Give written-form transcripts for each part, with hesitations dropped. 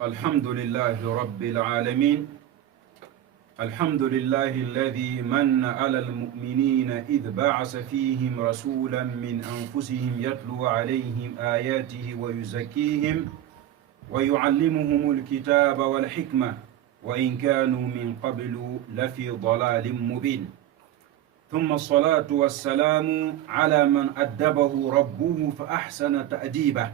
الحمد لله رب العالمين. الحمد لله الذي من على المؤمنين إذ بعث فيهم رسولا من أنفسهم يتلو عليهم آياته ويزكيهم ويعلمهم الكتاب والحكمة وإن كانوا من قبل لفي ضلال مبين. ثم الصلاة والسلام على من أدبه ربه فأحسن تأديبه،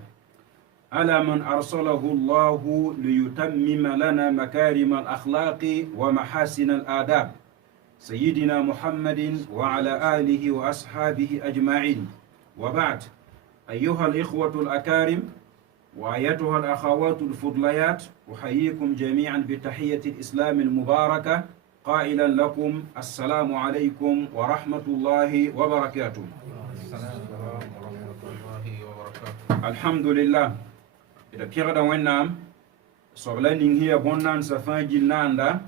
على من أرسله الله ليتمم لنا مكارم الأخلاق ومحاسن الآداب، سيدنا محمد وعلى آله وأصحابه أجمعين. وبعد، أيها الإخوة الأكارم وأيتها الأخوات الفضليات، أحييكم جميعا بتحية الإسلام المباركة قائلا لكم السلام عليكم ورحمة الله وبركاته. الحمد لله. Ida piyagda wẽnnaam sobla ning ya bõn-naan sa fãa gill naanda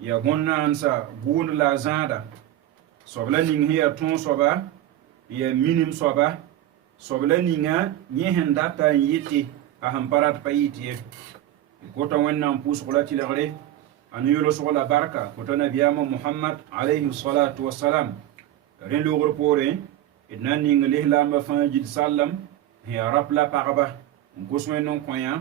ya bõn-naan sa gʋʋnd la a zãada, sobla ning ya tõog soaba ya minim soaba, sobla ninga yẽ sẽn data n yɩte a sẽn pa rat pa yɩt ye. Kota wẽnnaam pʋʋsg la tɩlgre a nu yʋlsg la barka kota nabiyaamã Muhammad alayhi salatu wasalam. Rẽ loogr poore d na n ning lislaambã fãa gill sallam ya rap la pagba gos wẽnnaam kõyã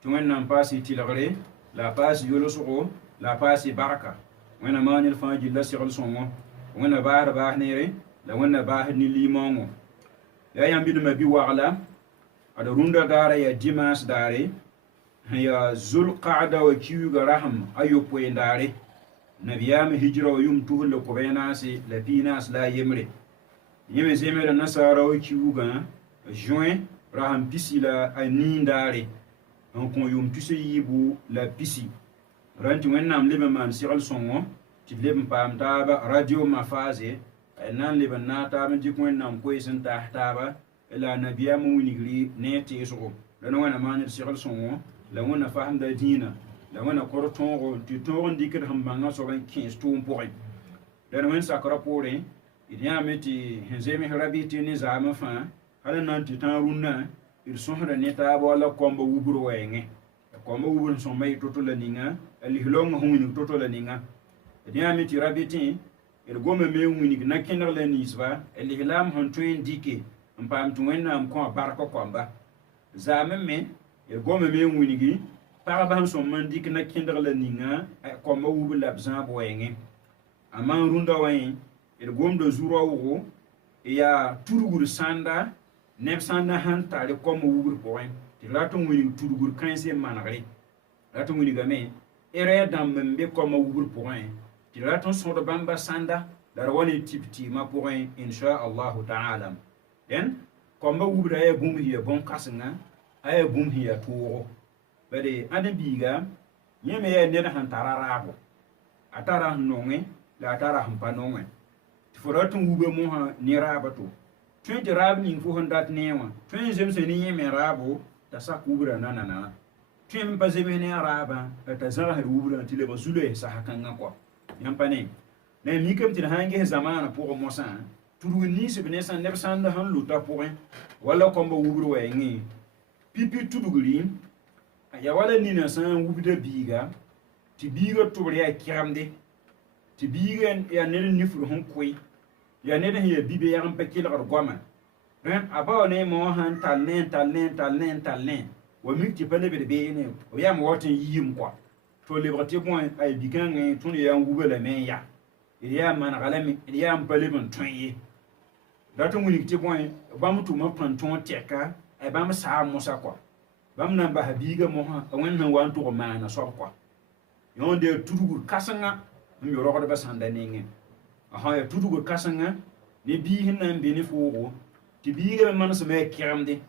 tɩ wẽnnaam paasɩ tɩlgre la a paasɩ yʋlsgo la a paasɩ barka. Wẽnna maa ned fãa gill la segl sõngo, wẽnna baasd baas neere la wẽnna baasd ne limaoongõ. Yaa yãmb-bidmã bi-wagla ad rũndã daara yaa dimaas daare sẽn yaa zulqaada wa kiuugã rasem a yopoe daare. Nabiyaam hijra wa yʋʋm tusr la kob-yẽnaase la piig-naas la a yembre. Yẽ me zemsda nasaara wa kiuugã juin raham pisi la a niindaare n kõ yʋʋm tusã yiibu la pisi. Rãn tɩ wẽnnaam leb n maan segl sõngo tɩ d leb n paam taaba radio mafaaze, d na n leb n naag taab n dɩk wẽnnaam koees n taas taaba la a nabiyaamã winigri ne a teesgo. Rãnd wẽna maan d segl sõngo la wẽnna fasemda dĩinã la wẽnna kor tõogo tɩ tõog n dɩkd sẽn bãngã soab n kẽes tʋʋm pʋgẽ. Rãnd wẽn sakrã poorẽ d yãame tɩ sẽn zems rabɩ tɩ ne zaamã fãa hal n na n tɩ tãag rũnnã d sõsda ne taaba wala kõmba wubr wɛɛngẽ. Kõmba wubr n sõma y to-to la ninga, a lislaoongã sẽn wĩnig to-to la ninga. D yãame tɩ rabɩtẽ d goma me n wĩnig na-kẽneg la ninsba, lislaam sẽn tõe n dɩke n paam tɩ wẽnnaam kõ a barka kõmba. Zaame me d goma me n wĩnigi pagba sẽn sõma n dɩk na-kẽndg la ninga kõmba wubr la b zãab wɛɛngẽ. Amaa n rũndã wã d gomda zu-raoogo yaa turgr sãnda neb sãnda sãn tare kõmba wubr pʋgẽ tɩ rat n wĩnig turgr kãense n manegre. Rat n wĩnigame rẽ dãmb n be kõmba wubr pʋgẽ tɩ rat n sõd bãmba sãnda la d wa ne tɩ tɩɩmã pʋgẽ insha allahu taala. Dẽn kõmba wubra a yaa bũmb sẽn yaa bõn-kãsenga, a yaa bũmb sẽn yaa toogo. Bade ãdem-biiga yẽ me yaa ned sẽn tara raabo, a tara sẽn nongẽ la a tara sẽn pa nongẽ. Tɩ fo rat n wuba mosã ne raaba to. Tõe tɩ raab ning fo sẽn dat ne wã tõe n zemsa ne yẽ me raabo t'a sak wubrã nanana. Tõe n pa zems ne a raabã t'a zãgsd wubrã tɩ lebg zu-loees sas-kãngã kɔa. Yãmb pa ne? La y mikame tɩ d sã n ges zamaanã pʋgẽ mosã tudg ninsb ne neb sãnda sẽn lʋta pʋgẽ wala kõmba wubr wɛɛngẽ, pipi tudgri ya wala nina sã n wubda biiga tɩ biigã tʋbr yaa kɩgemde, tɩ biigã yaa ned nifr sẽn koe, yaa ned sẽn yaa bi-be yag n pa kelgd goamã. A bao ne mo sẽn tall ne wa mik tɩ pa lebd beene b yaa me wat n yiim kɔa. To lebg tɩ bõe a bi-kãngẽ tõnd yaa n wuba lame n ya. D yaa n manega lame, d yaa n pa leb n tõe ye. Rat n wilg tɩ bõe bãmb tʋma b tõnd tõog tɛka a bãmb saam mosã kɔa. Bãmb na n basa biigã mosã a wẽnd sẽn wa n tʋg n maana soab kɔa. Yõonde yaa tudgr kãsengã n me rogdbã sãnda nengẽ. Yaa tudgr kãsengã ne biig sẽn na n be ne foogo tɩ biigã me manesme yaa kɩgemde.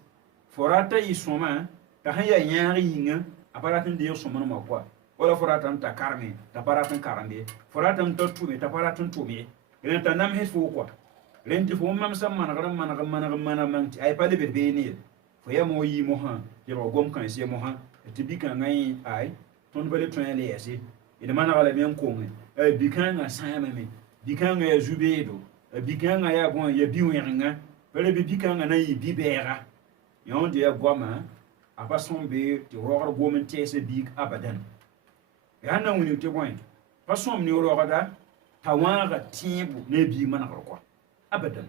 Fo rata y sõma t'a sẽn yaa yãag yĩnga a pa rat n deeg sõmdmã kɔa, wala fo ratame t'a karme t'a pa rat n karembe, fo ratame t'a tʋme t'a pa rat n tʋm ye. Rẽ t'a namsd foo kɔa. Rẽn tɩ fo mamsã manegr n maneg tɩ a pa lebd beene ye. Fo yaa mo yɩ mosã lebg gom-kãens ye mosã tɩ bi-kãngã yẽ ay tõnd pa le tõe a lɛɛse. D manega lame n konge bi-kãngã sãamame, bi-kãngã yaa zu-beedo, bi-kãngã yaa bõe yaa bi-wẽgenga, pa le be bi-kãngã na n yɩ bi-bɛɛga. Yõonde yaa goamã a pa sõm be tɩ roogr gom n tɛɛsa biig abadan yaa na wing tɩ bõe pa sõm ne roogda t'a wãaga tẽebo ne a biig manegr kɔa abadan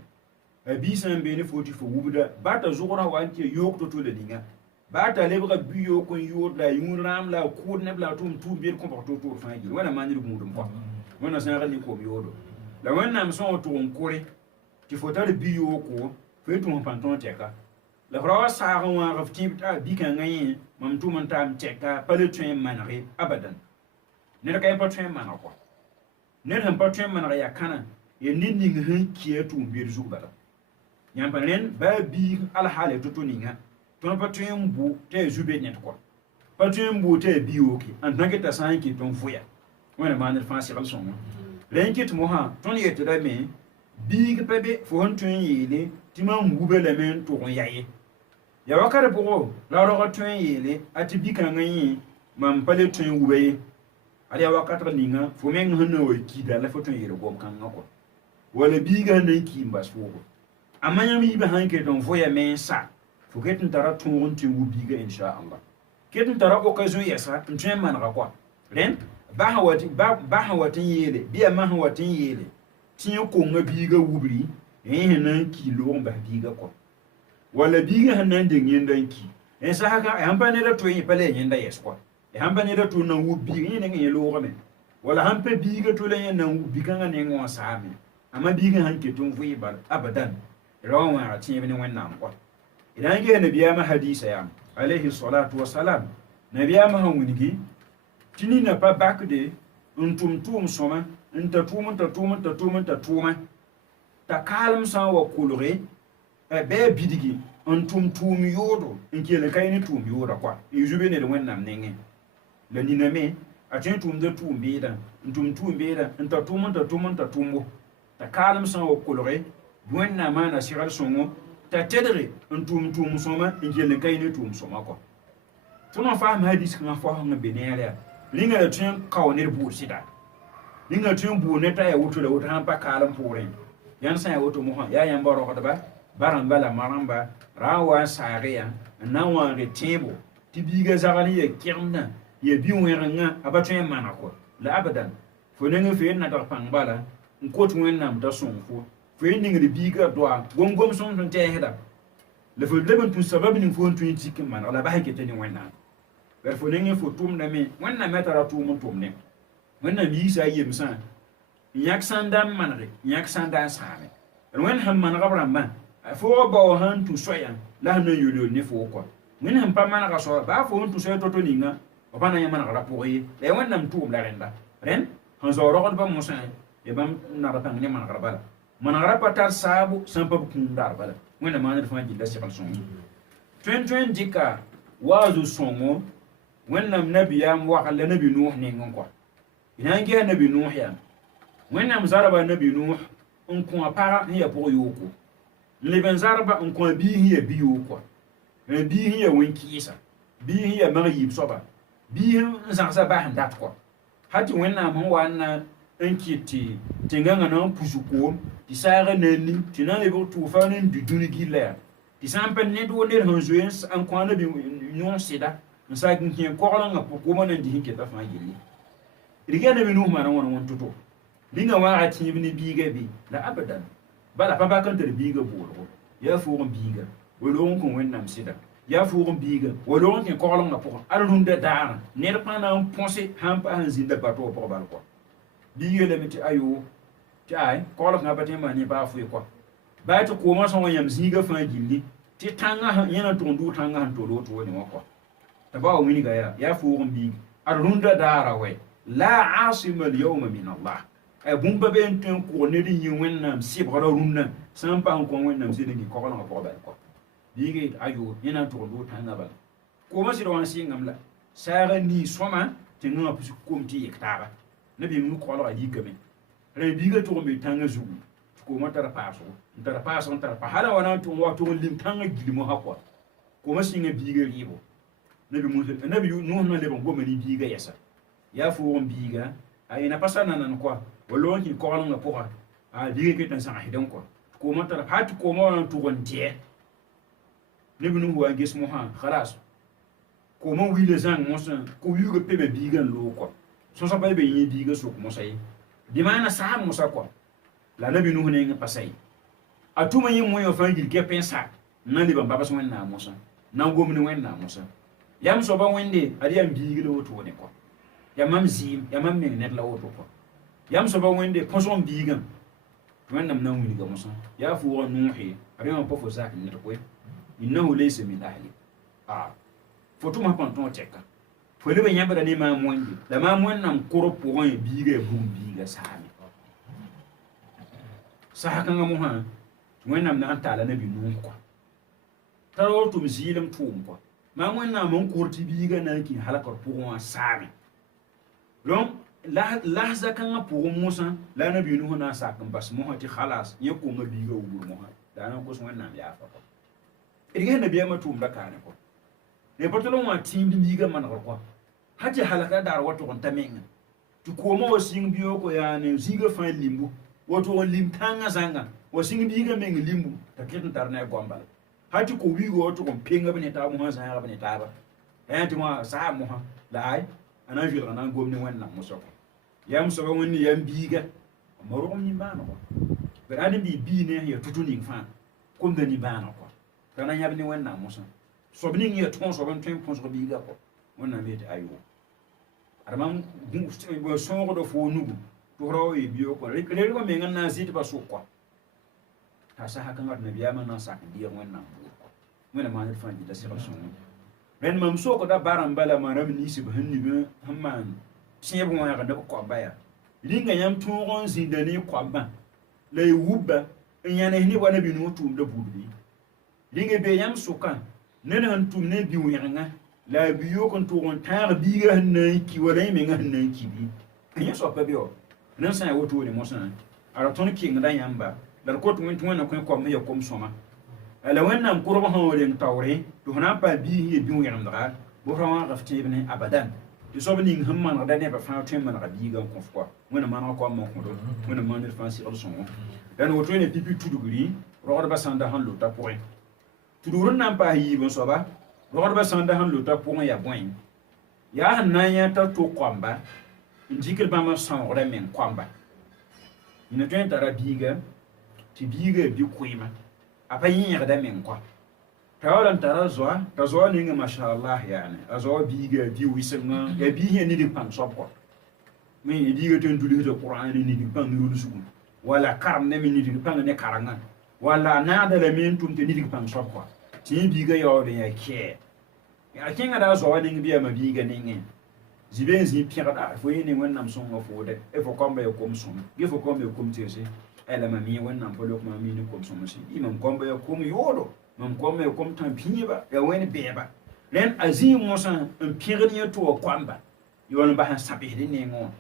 a bii sã n be ne fo tɩ fo wubda ba t'a zogrã wa n tɩ yoog to-to la ninga ba t'a lebga bi-yook n yood la a yũud rãam la a kʋʋd neb la a tʋʋm tʋʋm bɩd kõpg to-toor fãa gil wẽna maan ned gũudum kɔa wẽnna sãag ne kom yoodo la wẽnnaam sõ n tʋg n kʋre tɩ fo tar bi-yooko fo y tʋm n pãn tõog tɛka la f ra wa saag n wãag f tɩ a bi-kãngã yẽ mam tʋm n taam tɛka pa le tõe n manege abadan ned ka y pa tõe n maneg kɔa ned sẽn pa tõe n maneg yaa kãna ya ned ning sẽn ki a tʋʋm bɩd zug bala yãmb pa rẽnd baa biig alhaal ya to-to ninga tõnd pa tõe n bu tɩ a zu-be ned kɔa pa tõe n bu tɩ a bi-yooke n tãk t'a sã n kɩt n vʋya wẽna maan d fãa segl sõnga rẽn kɩt mosã tõnd yetdame biig pa be fo sẽn tõe n yeele tɩ mam wuba lame n tʋg n ya ye ya wakat pʋgɔ la rog tõe n yeele a tɩ bi-kãngã yẽ mam pa le tõe n wuba ye ad ya wakatg ninga fo meng sẽn na wa kida la fo tõe n yeel gom-kãngã kɔa wala biigã sẽn na n ki n bas foogo amma yãmb yiibã sãn ket n vʋya me n sa fo ket n tara tõog n tõe n wu biigã inshaallah ket n tara occasion yɛsa n tõe n manega kɔa rẽnd ba sã wa tɩ n yeele bɩ ya ma sã wa tɩ n yeele tɩ yẽ konga biigã wubri yẽ sẽn na n ki loog n bas biigã kɔa wala biigã sẽn na n deng yẽnda n ki sãsga sãn pa ned a tõe yẽ pa la ya yẽnda yɛs kɔa sãn pa ned a tʋʋm na n wub biig yẽ neng yẽ loogame wala sãn pa biigã tʋ la yẽ na n wub bi-kãngã neng wã saame amma biigã sãn ket n vʋɩ bal abadan ra wa wãaga tẽeb ne wẽnnaam kɔa d na n ges nabiyaamã hadiisa yam alayhi salatu wasalam nabiyaamã sã wilgi tɩ nina pa bakde n tʋm tʋʋm sõma n ta tʋʋma t'a kaalem sã n wa kolge a bɩa bidgi n tʋm tʋʋm yoodo n kell n ka ye ne tʋʋm yooda kɔa y zu-be ned wẽnnaam nengẽ la niname a tõe n tʋʋmda tʋʋm beeda n tʋm tʋʋm beeda n ta tʋmbo t'a kaalem sã n wa kolge wẽnnaam maana segl sõngo t'a tedge n tʋʋm tʋʋm sõma n kell n ka ye ne tʋʋm sõma kɔa tõnd n faam hadis kãngã fao sẽn be neer yaa rĩnga la tõe n kao ned buud sɩda rĩnga tõe n buud ne t'a ya woto la woto sãn pa kaalem pʋʋrẽ yãnd sã n ya woto mosã yaa yãmba rogdba ba-rãmba la ma-rãmba ra n wa n saage ya n na n wãage tẽebo tɩ biiga zagl ya kẽgemdã ya bi-wẽgengã a pa tõe n maneg kɔa la abadan fo neng fe n nadg pãng bala n kot wẽnnaam t'a sõng fo fo y ningd biigã doa gom-gom sõm tõnd tɛɛsda la fo leb n tũ sabab ning fo n tõe n tik n maneg la bas n ket ne wẽnnaam bar fo nengẽ fo tʋmdame wẽnnaam ya tara tʋʋm n tʋmdẽ wẽnnaam yiisa a yemsã n yãk sã n da n manege yãk sã n da n sãame d wẽnd sẽn maneg b rãmbã fo wa bao sãn tũ soɛyã la sẽn na n yol-yol ne foo kɔa wẽnd sẽn pa manega soa baa fo n tũ soɛ to-to ninga b pa na yẽ manegrã pʋgẽ ye la ya wẽnnaam tʋʋm la rẽnda rẽnd sẽn zao rogdbã mosã ya bãmb nagd pãng ne manegr bala manegrã pa tar saabo sẽn pa b kũum daar bala wẽnna maan d fãa gilla segl sõngo tõe n dɩka waazo sõngo wẽnnaam nabiyaam wagl la nabi nuux nengẽ kɔa y na n ges nabi nuux yaa wẽnnaam zarba nabi nuux n kõ a pagã sẽn ya pʋg yooko n leb n zarba n kõ a bii sẽn ya bi-yookɔa bii sẽn ya wẽn-kɩɩsa bii sẽn ya mag yiib soaba bii n zãgsa bas n dat kɔa ha tɩ wẽnnaam sẽn wa n na n kɩt tɩ tẽngãngã na n pus koom tɩ saagã na n ning tɩ na n lebg tʋʋfa ne n dũ dũni gilla yaa tɩ sã n pa ned wo ned sẽn zoe n kõ a nabi nuux sɩda n sak n kẽ koglengã pʋ-koomã na n dis n keta fãa gilli d yaa nabi nuux maan wãn wẽn to-to rĩnga wãaga tĩib ne biigã be la abadan bala pa bak n tar biigã boolgo yaa foog n biiga wa loog n kõ wẽnnaam sɩda yaa foog n biiga wa loog n kẽ koglengã pʋgẽ ad rũndã daarã ned pã na n põse sãn pa sẽn zĩnda bato wã pʋg bal kɔa biig yeelame tɩ ayo tɩ ay koglengã pa tẽ n maan ne baa foe kɔa baa tɩ koomã sõng yãmb zĩigã fãa gilli tɩ tãngã yẽ na tʋg n dʋʋg tãngã sẽn tol woto wa ne wã kɔa t'a ba wa wilga yaa foog n biig ad rũndã daara wɛ la asima alyawma min allah bũmb pa be n tõe n kʋg ned n yĩ wẽnnaam sɩbgra rũnnã sã n pa n kõ wẽnnaam sɩd n kɩ koglengã pʋg bal kɔa biige ayo yẽ na n tʋg n dʋʋg tãngã bala koomã sɩd wa n sɩngame la saagã nii sõma tɩ ngã pʋs kom tɩ yek taaba na bɩ nu koglga yikame rẽ biigã tʋg n be tãngã zugu tɩ koomã tara paasgo n tara paasg n tara pa hala wa na n tʋg wa tʋg n lim tãngã gilmosã kɔa koomã sɩngã biigã rɩɩbo nabi nuux na leb n goma ne biigã yɛsa yaa foog n biiga a yẽna pa sa nanan kɔa wa loog n kẽ koglengã pʋga a biigã ket n zãgsdẽ kɔa tɩ koomã tara ha tɩ koomã wa n tʋg n dɩɛ nabi nuux wa n ges mosã khalas ko mo wile zang mosa ko yugo pebe bigan lo ko so so be yi biga so ko mosa yi di mana sa mosa ko la nabi nuhu ne nga pasai atuma yi mo yo fangil ke pensa na li ban baba so na mosa na gomni wen na mosa yam so ba wende ari am biga lo to ne ko yamam zim yamam me net la woto ko yam so ba wende poson bigan wannan nan wini ga mosa ya fu wa nuhi ari ma pofo zak ne to ko innahu laysa min ahli fotuma panton teka fole be nyabara ni ma mondi la ma mon nam koro pour biga bum biga sami sa kan mo ha wannan nan tala na bi nun ko taro tum zilim tum ko ma mon nam mon korti biga na ki halakar pour sami donc lahza kan pour musa la na bi nun na sa kan bas mo hati khalas ye ko ma biga ubur mo ha da na ko so wannan ya fa ko irge na biya matum da kana ko ne portolo wa tim di biga man ko haje halaka dar wato on tamen tu ko mo sing biyo ko ya ne ziga fa limbu wato on lim tanga zanga o sing biga men limbu ta kitin tarna gombal hati ko wigo wato on penga bane ta mu ha sa bane ta ba ya ti ma sa mu ha la ai ana jira na gomni wannan musoko yam so woni yam biga maro on ni bana ko be adin bi ne ya tutuni fa ko ndani bana ko kana nyabni wannan muso sobni ngi ton so ban tin pon so biga ko wannan be ta ayo arman bo so do fo nugu to ro e biyo ko re ko me nganna ziti ba so ko ta sa haka ngat na biya mana sa kan diya wannan ko mena ma fa ji da sai so ren mam so ko da baran bala ma ram ni si ba hanni be hamman sin yebo ma ga da ko baya linga yam tun ron zindani ko ba le wuba nyane ni wana bi no tum da budu linga be yam suka ne nan tum ne bi wuyanga la biyo kon to on tar biga nan ki wala me ngan nan ki bi anya so pa biyo nan sa woto ne mo san ara ton ki ngada yamba dar ko tum tun na ko me yakom soma ala wannan kurba ha wala tawre to na pa bi ye bi wuyanga da bo rawa rafti ibn abadan to so bani hamman da ne ba fa tun man ga biga ko fwa wona man ko mo ko do wona man ne fa si so dan woto ne pipi tuduguri ro ba sanda han lo ta point tudurun nan pa yi bon soba rod ba sanda han lo ta pon ya boin ya han nan ya ta to kwamba indikir ba ma san ore men kwamba ina tuen tara biga ti biga bi kuima apa yin ya da men kwa tawalan tara zoa ta zoa ni masha Allah yani azo biga bi wisenga ya bi hin ni di pan sopko men biga ten duli to Qur'an ni di pan ni rusu wala karam ne min ni di pan ne karanga wala na da men tum te ni di pan sopko tin biga yo de ya ke ya kinga da zo wani biya ma biga ninge ziben zi pira da fo yini wannan son ga fo de e fo kombe e kom son ge fo kombe e kom tese ela ma mi wannan polo ma mi ni kom son si imam kombe e kom yodo mam kombe e kom tan piba ya wani beba len azim mosan en pira ni to kwamba yo ba han sabi de ne ngo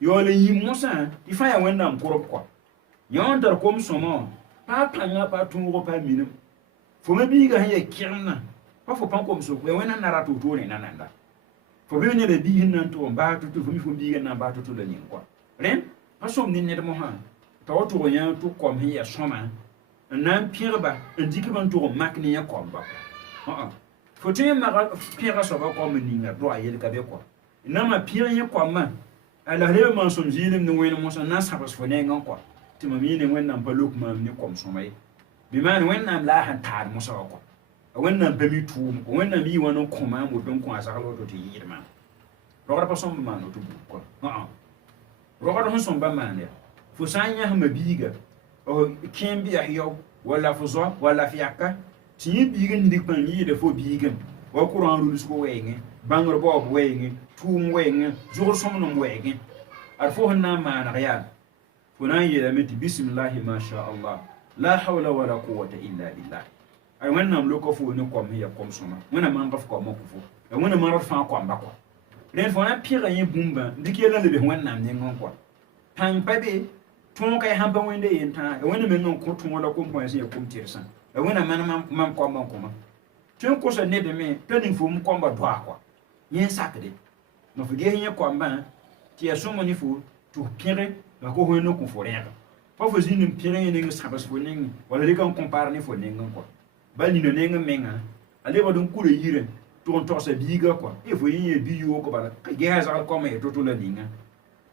yo le yi mosan ifa ya wannan korob kwa yon dar kom son mo pa panga pa tungo pa minum fo me biga han ya kirna pa fo pan kom so we wena na ratu to ne nananda fo be ne de bi hin nan to ba to fo mi fo biga na ba to le nin kwa ren pa som ni ne de mo ha to to ya to kom hin ya soma nan pirba ndiki ban to mak ni ya kom ba fo te ma pira so ba kom ni nga do ayel ka be kwa na ma pira ya kom ma ala le man som jilim ni wena mo sa na sa pas fo ne ngan kwa ti ma mi ne wena pa luk ma ni kom so mai bi man wena la han tar mo so kwa wannan ba mi tuum ko wannan mi wono ko ma mo don ko asalo to ti yirma rogar pa som ma no to ko rogar hon som ba man ya fu sanya ha mabiga o kembi ahyo wala fuzo wala fiaka ti biga ni dikpan yi de fo biga wa kuran ru su ko wenge bangor bo wenge tuum wenge jor som no wenge ar fo hanna ma na ya fu na yi da meti bismillah ma sha Allah la hawla wala quwwata illa billah ay wannan loko fu ne kom ya kom soma wona man gaf ko mako fu e wona man rafa ko mbako ren fo na pira yin bumba ndike la lebe wannan ne ngon ko tan pabe ton kay hamba wende yenta e wona men non ko ton wala ko point ya kom tirsan e wona man ko man ko ma tun ko sa ne de me tani fu mu komba do akwa yin sakde no fu de yin ko mba ti ya somo ni fu tu pire la ko ho no ko fo rega pa fo zinin pire yin ngi sabas fo ning wala le kan compare ni fo ning ko bali no nenga menga ale ba dun kure yire ton to sa biga quoi e fo yin biyo ko bala ka ge za ko me to la ninga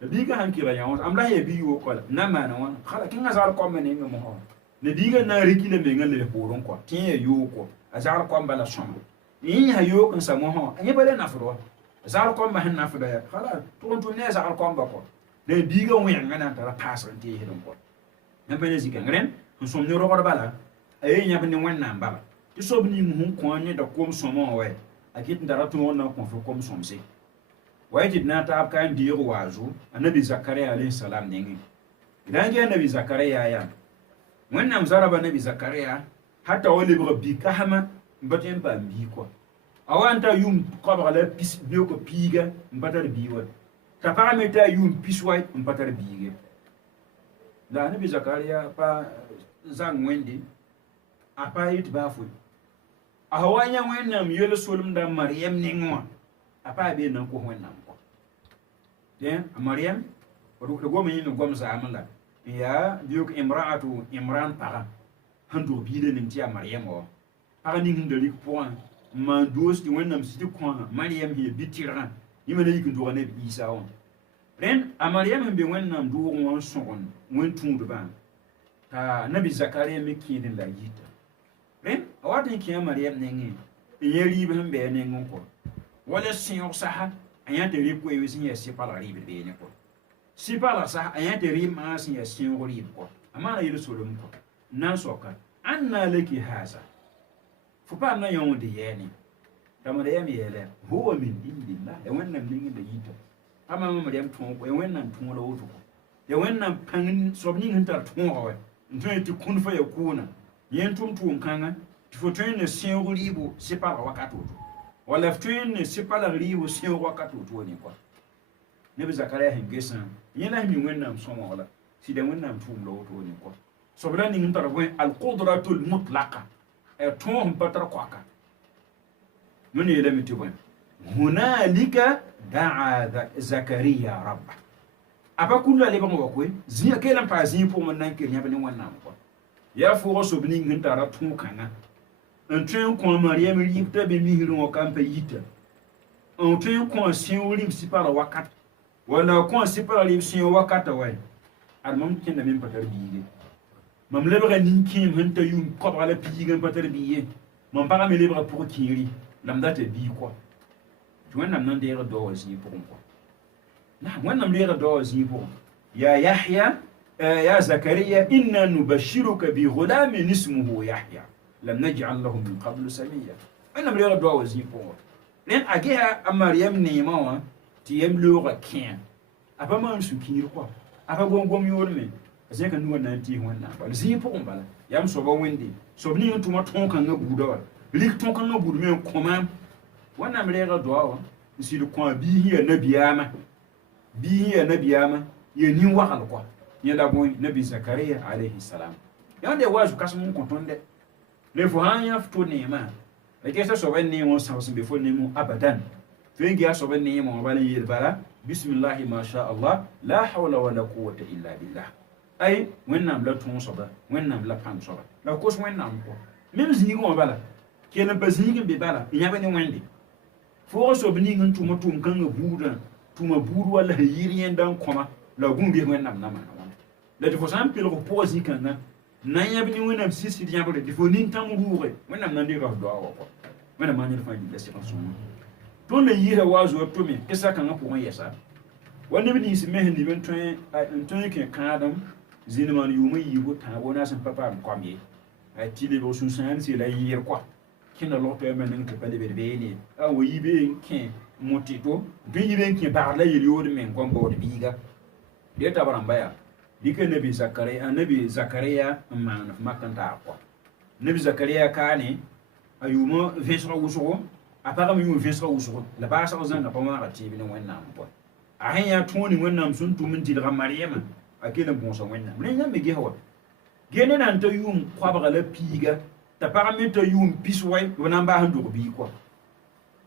biga han kira ya am la ye biyo ko na ma na won khala kinga za ko me ne mo ho ne biga na riki le me ngale poron quoi tin ye yo ko azar ko bala som yin ha yo kan sa mo ho anye bale na fro azar ko ma han na fro ya khala to ne za ko ba ko ne biga wen ngana ta la pasran ti hedon ko na bene zika ngren som ne ro bala ay nya bene wen na bala ti so bni mu ko anye da kom somo we akit ndara to na ko fo kom somse wajid na ta kan diyo wazu annabi zakariya alayhi salam ne idan ga annabi zakariya ya wannan zaraba nabi zakariya hatta wali bi kahama mbaten ba bi ko awanta yum qabra la pis biyo ko piga mbatar biwa ta parameta yum piswai mbatar biige la nabi zakariya pa zang wende apa yit bafu ahawanya wennam yele solum da maryam ningwa apa be nan ko wennam ko den maryam ru go men ni gom za amala ya biyo ko imraatu imran para hando biide nim ti maryam o para ni ngindali point ma dos di wennam sidi ko maryam he bitira yima ne yikin do ne isa on ren maryam be wennam do won son won tundu ba ta nabi zakariya me kidin la yita ren awadin ki maryam ne ngi yeri be be ne ngko wala sin saha anya de ri ko e wisin ya si pala ri be ne ko si pala saha anya de ri ma sin ya sin ri ko amana yiru solum ko nan soka anna laki haza fu pa na yon de yeni tamare yam yele huwa min indillah e wannan ningi da yita ama maryam tun ko e wannan tun la wutu ko e wannan pangin sobni hintar tun o ntwe ti kun fa ya kuna yentum tun kanga tifotwen ne sin ribo si pala wakati wala ftwen ne si pala ribo sin wakati to ni ko ne be zakariya hingesan yena mi wannan somo wala si de wannan tun la wutu ni ko sobra ni ntar ko al qudratul mutlaqa e tun patar kwaka من يلم تبون هنالك دعا زكريا ربه أبا كل اللي بقى وقوي زي كلام فازين فوق من نانك يا بني وانا مقول يا فوق سبني عند راتون كنا أنتم كون مريم يبتة بمهرون وكان بيتا أنتم كون سيوليم سبارة وقت ولا كون سبارة ليم سيو وقت واي الممكن نمين بتر بيجي مملبر نينكيم هنتا يوم قبل على بيجي بتر بيجي ممبارا ملبر pour kiri lamda te bi quoi tu wannam nan de do zi pour quoi na wannam de do zi pour ya yahya ya zakariya inna nubashiruka bi ghulamin ismuhu yahya lam naj'al lahu min qablu samiyya wannam de do zi pour len agia amaryam ne mawa ti yem lo ga kien apa man su kiri quoi apa gongom yorme azé kan nuwa nan ti wannam ba zi pour bala yam so ba wende so bni tuma ton kan ga budawa lik ton kan ngabur men koma wana mrega doa si le coin bi hier nabiyama ye ni wakal quoi ye da boy nabi zakaria alayhi salam yande waju kasum kontonde le fo hanya fto nema le kesa so ben ni won sanso be fo nemu abadan fengi aso ben ni mo bala yir bala bismillah ma sha Allah la hawla wala quwwata illa billah ay wennam la ton soba wennam la pam soba la kos wennam ko même zingi mo bala kelen bazingin be bala nya bane wende fo so bini ngin tuma tum kan buda tuma buru wala yiriyen dan koma la gumbi wennam na mana wala la defo sam pelo ko posi kan na nya bini wennam sisi nya bode defo nin tam ruure wennam nan de ga do awo ko wennam ma nyel fa di lesi kan sunu to le yire wazo to me kesa kan ko won yesa wonni bini si mehen ni ben ton ke kadam zinman yuma yibo ta bona san papa am kwamye ay tile bo sun san si la yir quoi kina loto e men ko pale be ni a wo yibe ken motito be yibe ken par la yiri wori men gombo de biga de tabaramba ya dike nabi zakariya man makanta ko nabi zakariya kane ayuma vesra wusugo apara mi vesra wusugo la ba sa ozanga pa ma rati bi no wenna ko a hanya toni wenna sun tumin ti daga maryama akena bon so wenna men nyambe ge hawa gene nan to yum kwa ba la piga ta paramita yum piswai wana mba handu bi quoi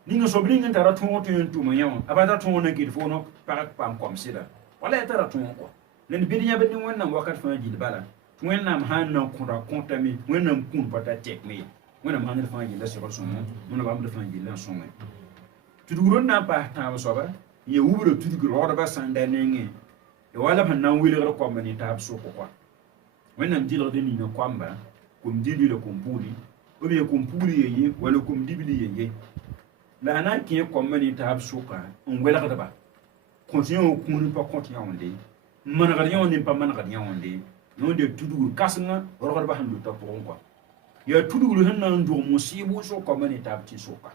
ninga sobringa tara ton to manyaw abata ton na gid fono parak pam comme sida wala tara ton quoi len bidinya be ni wonna wakat fa jil bala wonna han na kura kontami wonna kun pata tek me wẽna maan d fãa yella segl sõngo wẽna bãmb d fãa yella n sõnge tudgr n na n paas tãab soaba n ya wubra tudg rõodbã sãn da nengẽ wala b sẽn na n wilgd koamba ne taab sʋko kɔa wẽnnaam dɩlgd nina koamba kom dibli la kom pugli b ya kom pugli yeye wala kom dibli yeye la a na n kẽ koamba ne taab sʋka n welgdba kõt yã wã kũun pa kõt yã wẽnde n manegd yã wẽnde n pa manegd yã wẽnde yõnde tudgr kãsengã rõgdbã sẽn lota pʋgẽ kɔa yaa tudgr sẽn na n dog mosɩɩb wʋsg koamba ne taab tɩ sʋka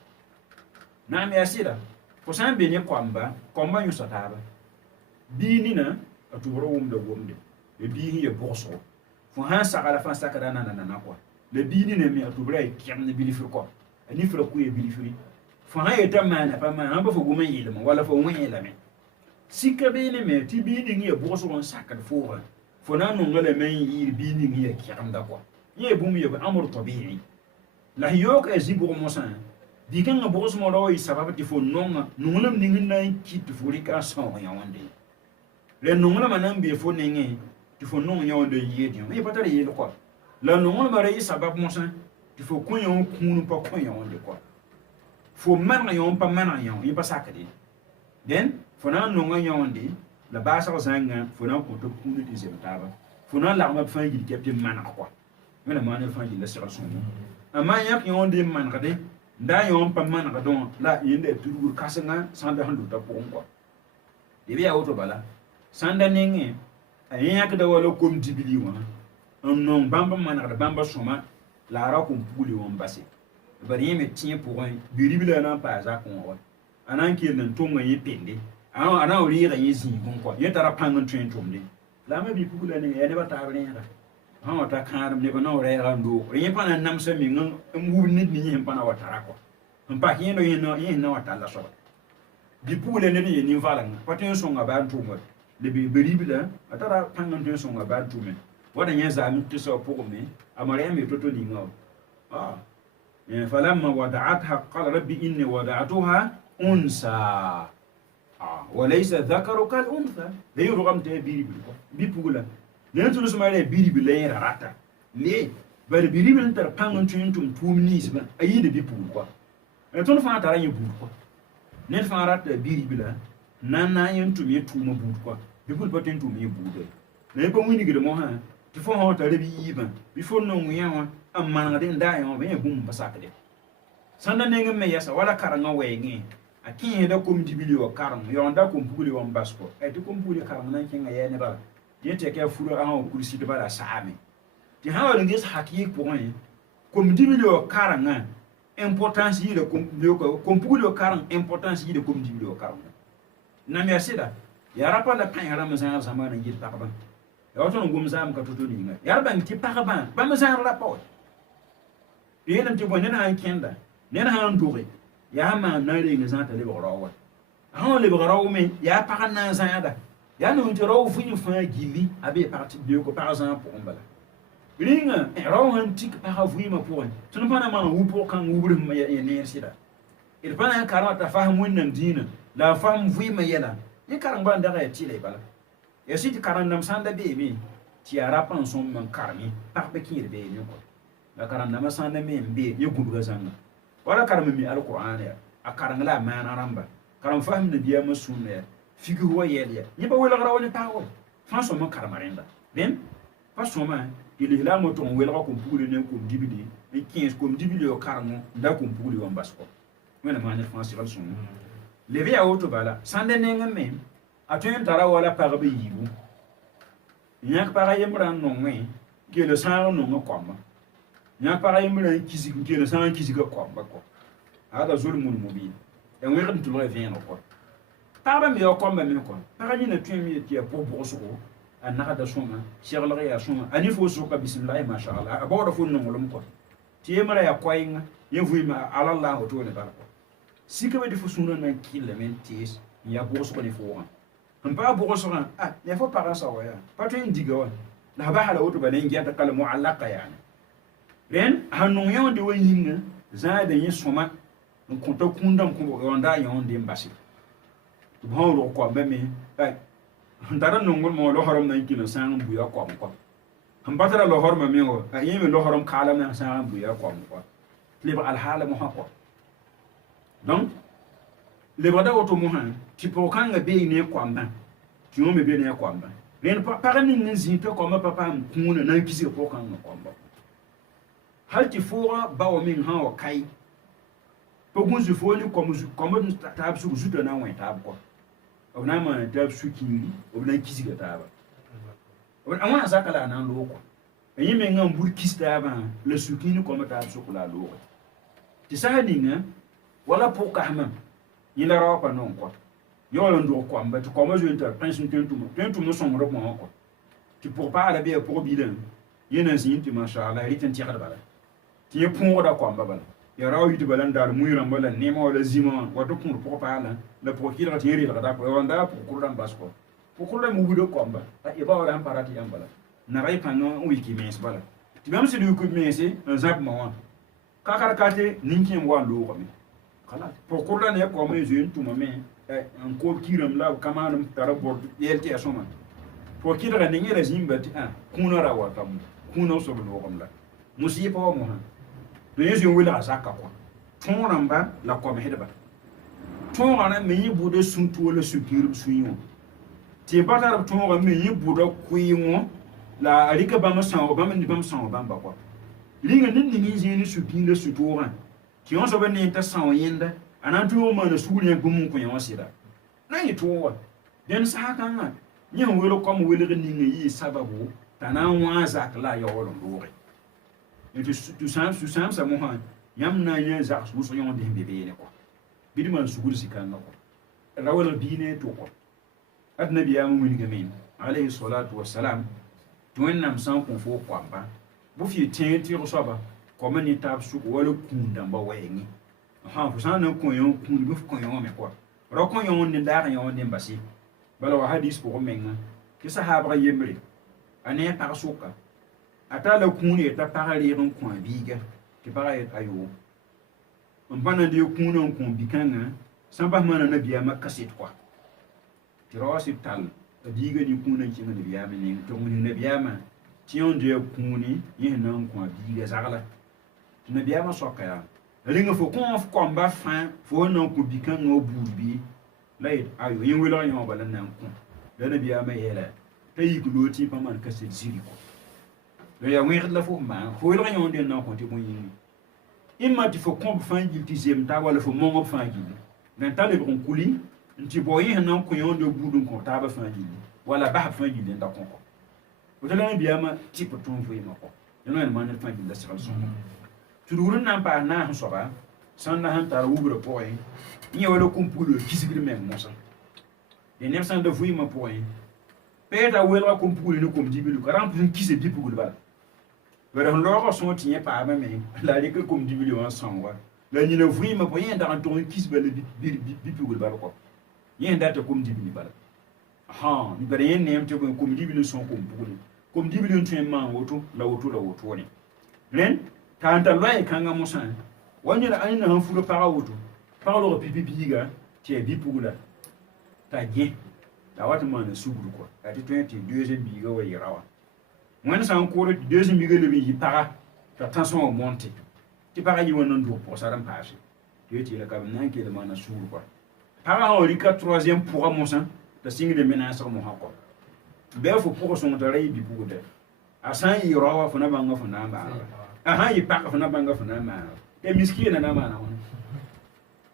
naam yaa sɩda fo sã n be ne koamba koamba yõsa taaba bii nina a tʋbr wʋmda wʋmde la bii sẽn ya bʋgsgo fo sã n sagla fãa sakda nanana kɔa la bii nina me a tʋbra ya kẽgend bilfr kɔa a nifra kʋ ya bilfri fo sã n yeta maana pa maan sãn pa fo gom n yɩlme wala fo wẽelame sika beene me tɩ bii ning ya bʋgsg n sakd foogã fo na n nonga lame n yɩɩr bii ning ya kẽgemda kɔa yẽ bũmb ya amr tabiɩ la sẽn yook a zĩ-bʋg mosã bɩ-kãngã bʋgsmã ra wa yɩ sabab tɩ fo nonga nonglem ning n na n ki tɩ fo rɩka a sãoog yã wẽnde la nonglmã na n bee fo nengẽ tɩ fo nong yã wẽnde n yeed yõ yẽ pa tar yeel kɔa la nonglmã ra yɩ sabab mosã tɩ fo kõ yã wã kũun pa kõ yã wẽnde kɔa fo maneg yã wã pa maneg yã yẽ pa sakde dẽn fo na n nonga yã wẽnde la baasg zãngã fo na n kõ tɩ b kũune tɩ zem taaba fo na n lagma b fãa yil kɛp tɩ maneg kɔa wẽna maan d fãa yilla segl sõngo amaa yãk yã wẽnde n manegde n daa yã wã pa manegd wã la yẽnda ya tudgr kãsengã sãn da sẽn lota pʋgẽ kɔa dɩ b yaa woto bala sãn da nengẽ a yãkda wala kom dibli wã n nong bãmb n manegd bãmba sõma la a ra kom pugli wã n base bar yẽ me tẽ pʋgẽ bi-ribla a na n paa zakẽ wã wa a na n kell n tʋmga yẽ pende a na n rɩɩga yẽ zĩigẽ kɔa yẽ tara pãng n tõe n tʋmde la a ma bi-pugla nengẽ yaa nebã taab rẽega sãn wa ta kãadem neb na n rɛɛga n doog yẽ pa na n namsa meng n wub ned ning sẽn pa na wa tara kɔa n pak yẽndo yẽ sẽn na wa talla soaba bi-pugla ned n ya nin-valengã pa tõe n sõnga baa n tʋʋma la bi-ribla a tara pãng n tõe n sõnga baa n tʋme wada yẽ zaam tɩ sa pʋgme a marɛm me to-to ninga wa فلما وضعتها قال ربي إني وضعتها أنثى وليس ذكر كالأنثى لا يرغم تبيري بيبولا لأن تلو سمعنا بيري بلا راتا ليه بل بيري بلا ترى بانغ تشينتم تومنيس بلا أيد بيبول كوا أنتون فان ترى يبول كوا نت فان رات بيري بلا نانا ينتم يتوم بول كوا بيبول بتن توم يبول لا يبقى وين يقدر موها تفهم هو ترى بيجيبا بيفور نوم ياما أما نقدر نداعي هو بين بوم بساكده sanda nengẽ me yasa wala karengã wɛɛngẽ a kẽesda kom dibli wa kareng yaoonda kom pugli wa n bas kɔ tɩ kom pugli kareng na n kẽngã yɛɛ nebã yẽ tɩ ka fura a sã wa kursɩdbã la saame tɩ sã wa reng ges hak yɩk pʋgẽ kom dibli wa karengã importance yɩɩda kom pugli wa kareng importance yɩɩda kom dibli wa karengã nam yaa sɩda yaa ra pa la pãyã rãmb zãag zãmaana n yɩl pagbã ya wa tõnd n gom zaam ka to-to ninga yaa ra bãng tɩ pagbã bãmb zãag ra pa wa tɩ yeelame tɩ bõe ned sã n kẽnda ned sã n doge yaa maan na n reeng zã t'a lebg rao wa a sã wa lebg rao me yaa pag n na n zãada yaa ne tɩ rao vɩɩm fãa gilli a bee pag tɩ beooko pag zãag pʋgẽ bala rĩngã rao sãn tik pagã vɩɩmã pʋgẽ tõnd pa na maan wu pʋg kãng wubrsm ya neer sɩda d pa na n karema t'a fasem wẽnnaam dĩinã la a fasem vɩɩmã yɛla yẽ kareng bãn dagã ya tɩla y bala ya sɩ tɩ karen-dãmb sãn da beeme tɩ yaa ra pãn sõmb n kareme pag pa kẽer beeme kɔ la karen-dãmbã sãn da me n bee yẽ gũbga zãnga wala karem mi alquran ya a kareng la a maana rãmba karem fasem nabiyaamã sũnna ya figr wa yɛl ya yẽ pa welgra wa ne pag wa fãa sõm n karema rẽnda dẽn pa sõma tɩ lislaamã tʋg n welga kom pugli ne kom dibli n kẽes kom dibli wa karengõ n da kom pugli wa n bas kɔ wẽna maan ned fãa segl sõngo leb yaa woto bala sãn da neng n me a tõe n tara wala pagb yiibu n yãk pagã yembra n nongẽ keela sãag n nongã koamba yã pagã yembra n kisg n keela sãag n kisga koamba kɔ hada zulmun mubin ya wẽgd n tʋlga vẽeneg kɔ pagba me ya koamba me kɔ pagã yĩna tõe me tɩ ya pʋg-bʋgsgo a nagda sõma seglg yaa sõma a ne fo sʋka bisimilahi mashallah a baooda fo nonglem kɔ tɩ yembra yaa koɛɛngã yẽ vɩɩma alallah tʋʋne bala kɔ sikame tɩ fo sũurã na n kɩllame n tees n yaa bʋgsg ne foogã n paa bʋgsgã ya fo pagã sa wa yaa pa tõe n diga wa la a basala woto ba ne n gɛta kala muallaka yaane rẽn sãn nong yãonde wa yĩnga zãada yẽ sõma n kõ ta kũndã n kõ yaoonda a yãonde n base tɩ b sãn rog koamba me n tara nonglmã wã lohrem na n kɩl n sãag n buya koam kɔ n pa tara lohrmã me wa yẽ me lohrem kaalame na n sãag n buya koam kɔ lebg alhaala mosã kɔ donc lebgda woto mosã tɩ pʋg-kãngã bee ne koambã tɩ yõ me be ne koambã rẽnd pag ning n zĩ t'a koambã pa paam kũunã na n kisg pʋg-kãngã koamba hal tɩ fooga ba wa meng sã wa kai pa gũsi foo ne koamd taab sug zutã na n wẽ taab kɔ b na n maana taab su-kiiri b na n kisga taaba a wãna zaka la a na n loog kɔ a yẽ mengã n bur kis taabã la su-kiir koamã taab sʋk la a looge tɩ sã ninga wala pʋg-kasmã yẽ la rao pa nong kɔ yaool n dog koamba tɩ koamã zoe n tar pãs n tõe n tʋm n sõngd b wã kɔ tɩ pʋg-paara bɩ a pʋg-bilã yẽ na zĩ tɩ mashallah rɩt n tẽgd bala tɩ yẽ põogda koamba bala ya rao yit bala n daar mũi-rãmbã la nema wala zĩmã wã wa tɩ kõr pʋg-paalã la pʋg-kɩlg tɩ yẽ relgda kɔ wa n daa pʋg-kʋrda n bas kɔ pʋg-kʋrda me wudã koamba y ba wala n pa rat yãmb bala nagã y pãngã n wɩk mens bala tɩ bãmb sɩd wik mense n zãbmã wã kakar kate nin-kẽem wa n loogame pʋg-kʋrda ne koamã y zoe n tʋmame n koob kirame la b ka maan tara bord yɛl tɩ ya sõma pʋg-kɩdga ne yẽla zĩmba tɩ kũunã ra wa tamo kũunã sob loogem la mosɩɩpa wa mosã tɩ yẽ zoe n welga zaka kɔ tõog rãmba la komsdba tõogã rã me yẽ bʋʋda sũ-tuo la sũ-kiirb sũ-yẽ wã tɩ ba tar b tõogã me yẽ bʋʋda kʋɩɩngõ la a rɩka bãmb sãoog bãmb ne bãmb sãoog bãmba kɔ rĩnga ned ning n zĩig ne sũ-kiir la sũ-toogã tɩ yõ soab ne t'a são yẽnda a na n tõog maana sugr yã gbũm n kõ yã wã sɩda na yẽ tõog wa dẽnd saag-kãngã yẽ sẽn welg kom welg ning n yɩɩ sababo t'a na n wãa zak la a yaool n looge tɩ sũ-sãamsã mosã yãmb na n yẽ zags wʋsg yõ des n be beene kɔ bɩ d maan sugr zĩ-kãngã kɔ ra welg bii ne to kɔ a tɩ nabiyaamã wingame alayhi salatu wasalam tɩ wẽnnaam sã n kõ foo koamba bʋ fɩ tẽeg tɩg soaba koamã ne taab sʋk wala kũun dãmba wɛɛngẽ fo sã n na n kõ yõ kũun bɩ f kõ yõ me kɔ ra kõ yõ ne daag yõ ne base bala wa hadis pʋgẽ menga tɩ sahaabga yembre a ne a pag sʋka a taa la kũun yeta pagã reeg n kõ a biiga tɩ pagã yet ayo n pa na n dee kũunã n kõ bi-kãngã sã n bas maana nabiyaamã kaset kɔa tɩ ra wa sɩd tall a biiga ne kũunã n kẽng nabiyaamã ning tɩ ning nabiyaamã tɩ yõ n dee kũuni yẽ sẽn na n kõ a biiga zagla tɩ nabiyaamã soaka yaa rĩnga fo kõ f koamba fãa fo n na n kõ bi-kãngã wa buud bɩ la yet ayo yẽ welg yõ bala n na n kõ la nabiyaamã yɛɛla t'a yik loog tɩ pa maan kaset ziri kɔ la ya wẽgd la fo f maan fo welg yõ n den na n kõ tɩ bõe-yĩnge ĩmma tɩ fo kõ b fãa gil tɩ zem ta wala fo mong b fãa gilli la n ta lebg n kuli n tɩ bao yẽ sẽn na n kõ yõ n de buud n kõ taaba fãa gilli wala basb fãa gilli n da kõ kɔ woto la nabiyaamã tɩ p tõog vɩɩmã kɔ yẽ wẽnd maan d fãa gill la segl sõngo tudgr n na n paas naas n soaba sãn na sẽn tar wugrã pʋgẽ yẽ wala kom-pugl kisgr meng mosã y neb sãn da vɩɩmã pʋgẽ peeta welga kom-pugl ne kom-diblu ka rãmb sẽn kisa bi-pugl bala bara sẽn laoogã sõor tɩ yẽ paamã me la a rɩka kom-dibli wã sãooga la yĩna vɩɩmã pʋ yẽ dag n tʋg n kis bala bi-pugl bal kɔ yẽ sẽn data kom-dibli bala bara yẽ neem tɩ kom-dibli n sõng kom-pugle kom-dibli n tõe n maan woto la woto la wotone rẽnd t'a n ta loɛɛ kãngã mosã wa yẽla a yẽna sẽn fur pagã woto pag log pipi biiga tɩ ya bi-pugla t'a gẽ la wa tɩ maana sugr kɔ a tɩ tõe tɩ deuxième biiga wa yɩra wa wẽnd sã n kʋʋd tɩ deuxième biiga leb n yɩ pagã t'a tãsõ wã monte tɩ pagã yɩ wãn n dʋg pʋgsar n paase tɩ yetɩ yeela ka b na n kell maana sugr kɔ pagã sã wa rɩka troisième pʋgã mosã t'a sɩngde menaasg mosã kɔ bɩa fo pʋg sõng t'a ra yɩ bi-pugda a sã n yɩ raoa fo na bãnga fo na n maanega a sã n yɩ pag fo na bãnga fo na n maanega t'a miskiinã na n maana wãna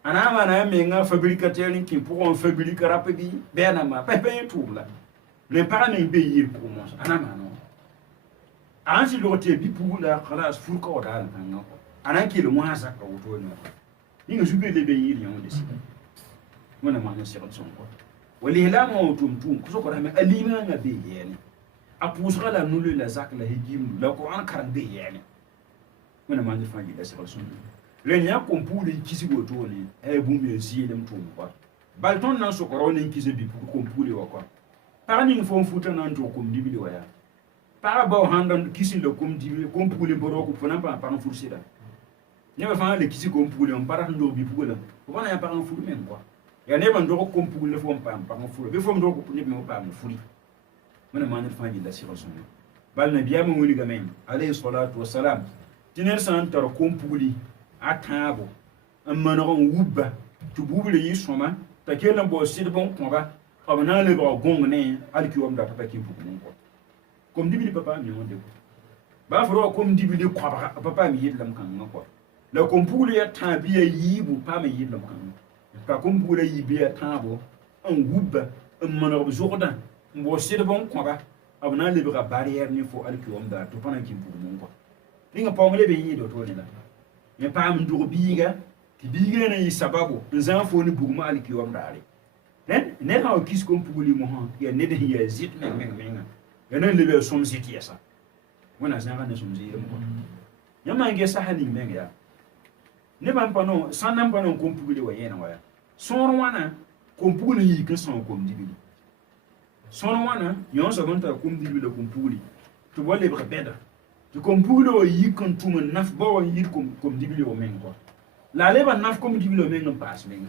a na n maana a menga fabricateur n kẽ pʋgẽ fabrique rap bɩ bɩ a na n maan pa yẽ tʋʋm la le pagã meng be yɩɩr pʋgẽ mosã a na n maana wã a sẽn sɩ log tɩ ya bi-pugla khalas furka wa daal n kãngã kɔ a na n kell wãa zaka wotoone wã yĩnga zu-be le be yɩɩr yã wẽnde sɩda wẽna maan n segd sõng kɔ wa lislaamã wã tʋʋm-tʋʋm sokdame a liimãngã bee yɛɛne a pʋʋsga la nule la zak la higimdu la Qur'an karen bee yɛɛne wẽna maan d fãa yɩla segl sõnga rẽnd yã kom-pugl n kisg wotone a ya bũmb ya zɩɩlem tʋʋm kɔa bal tõnd na n sok rao ne n kis bi-pug kom-pugle wã kɔa pag ning fo n futa na n tʋg kom-dibli wa yaa pagã bao sãn da kis la kom-dibli kom-pugle n pa rao fo na n paam pag n fur sɩda nebã fãa la kis kom-pugle n pa rat n dog bi-pugla fo pa na yaa pag n fur meng kɔa ya nebã n dog kom-pugle la fo n paam pag n fura bɩ fo m dog neb me fo paam n furi wẽna maan d fãa yɩla segl sõnga bal nabiyaamã wilgame alayhi salatu wasalam tɩ ned sã n tar kom-pugli atabo ammanon wubba to bubule yi soma ta kelan bo sid bon ko ba abana le ba gong ne alki wam da ta ki bu ko kom dibili papa mi wonde ko ba furo kom dibili ko ba papa mi yidlam kan ko la kom pule ya tabiya yibu pa mi yidlam kan ka kom pule yibiya tabo an wubba ammanon zodan bo sid bon ko ba abana le ba barrière ni fo alki wam da to pana ki bu ko ninga pongle be yi do to ne la me pam ndugo biiga ti biiga ne sababu nzan fo ni buguma alki wam daare ne ha o kis kom puguli mo ha ya ne de ya zit men ya ne lebe som zit ya sa wana zan ne som zit mo ya mange sa hani men ya ne ban pano sanan pano kom puguli wa yena wa son wana kom puguli yi ke son kom dibili son wana yon sa gonta kom dibili kom puguli to wale ba beda to kom puguli o yi kan tuma naf ba wa yi kom dibili o men ko la leba naf kom dibili o men no pas men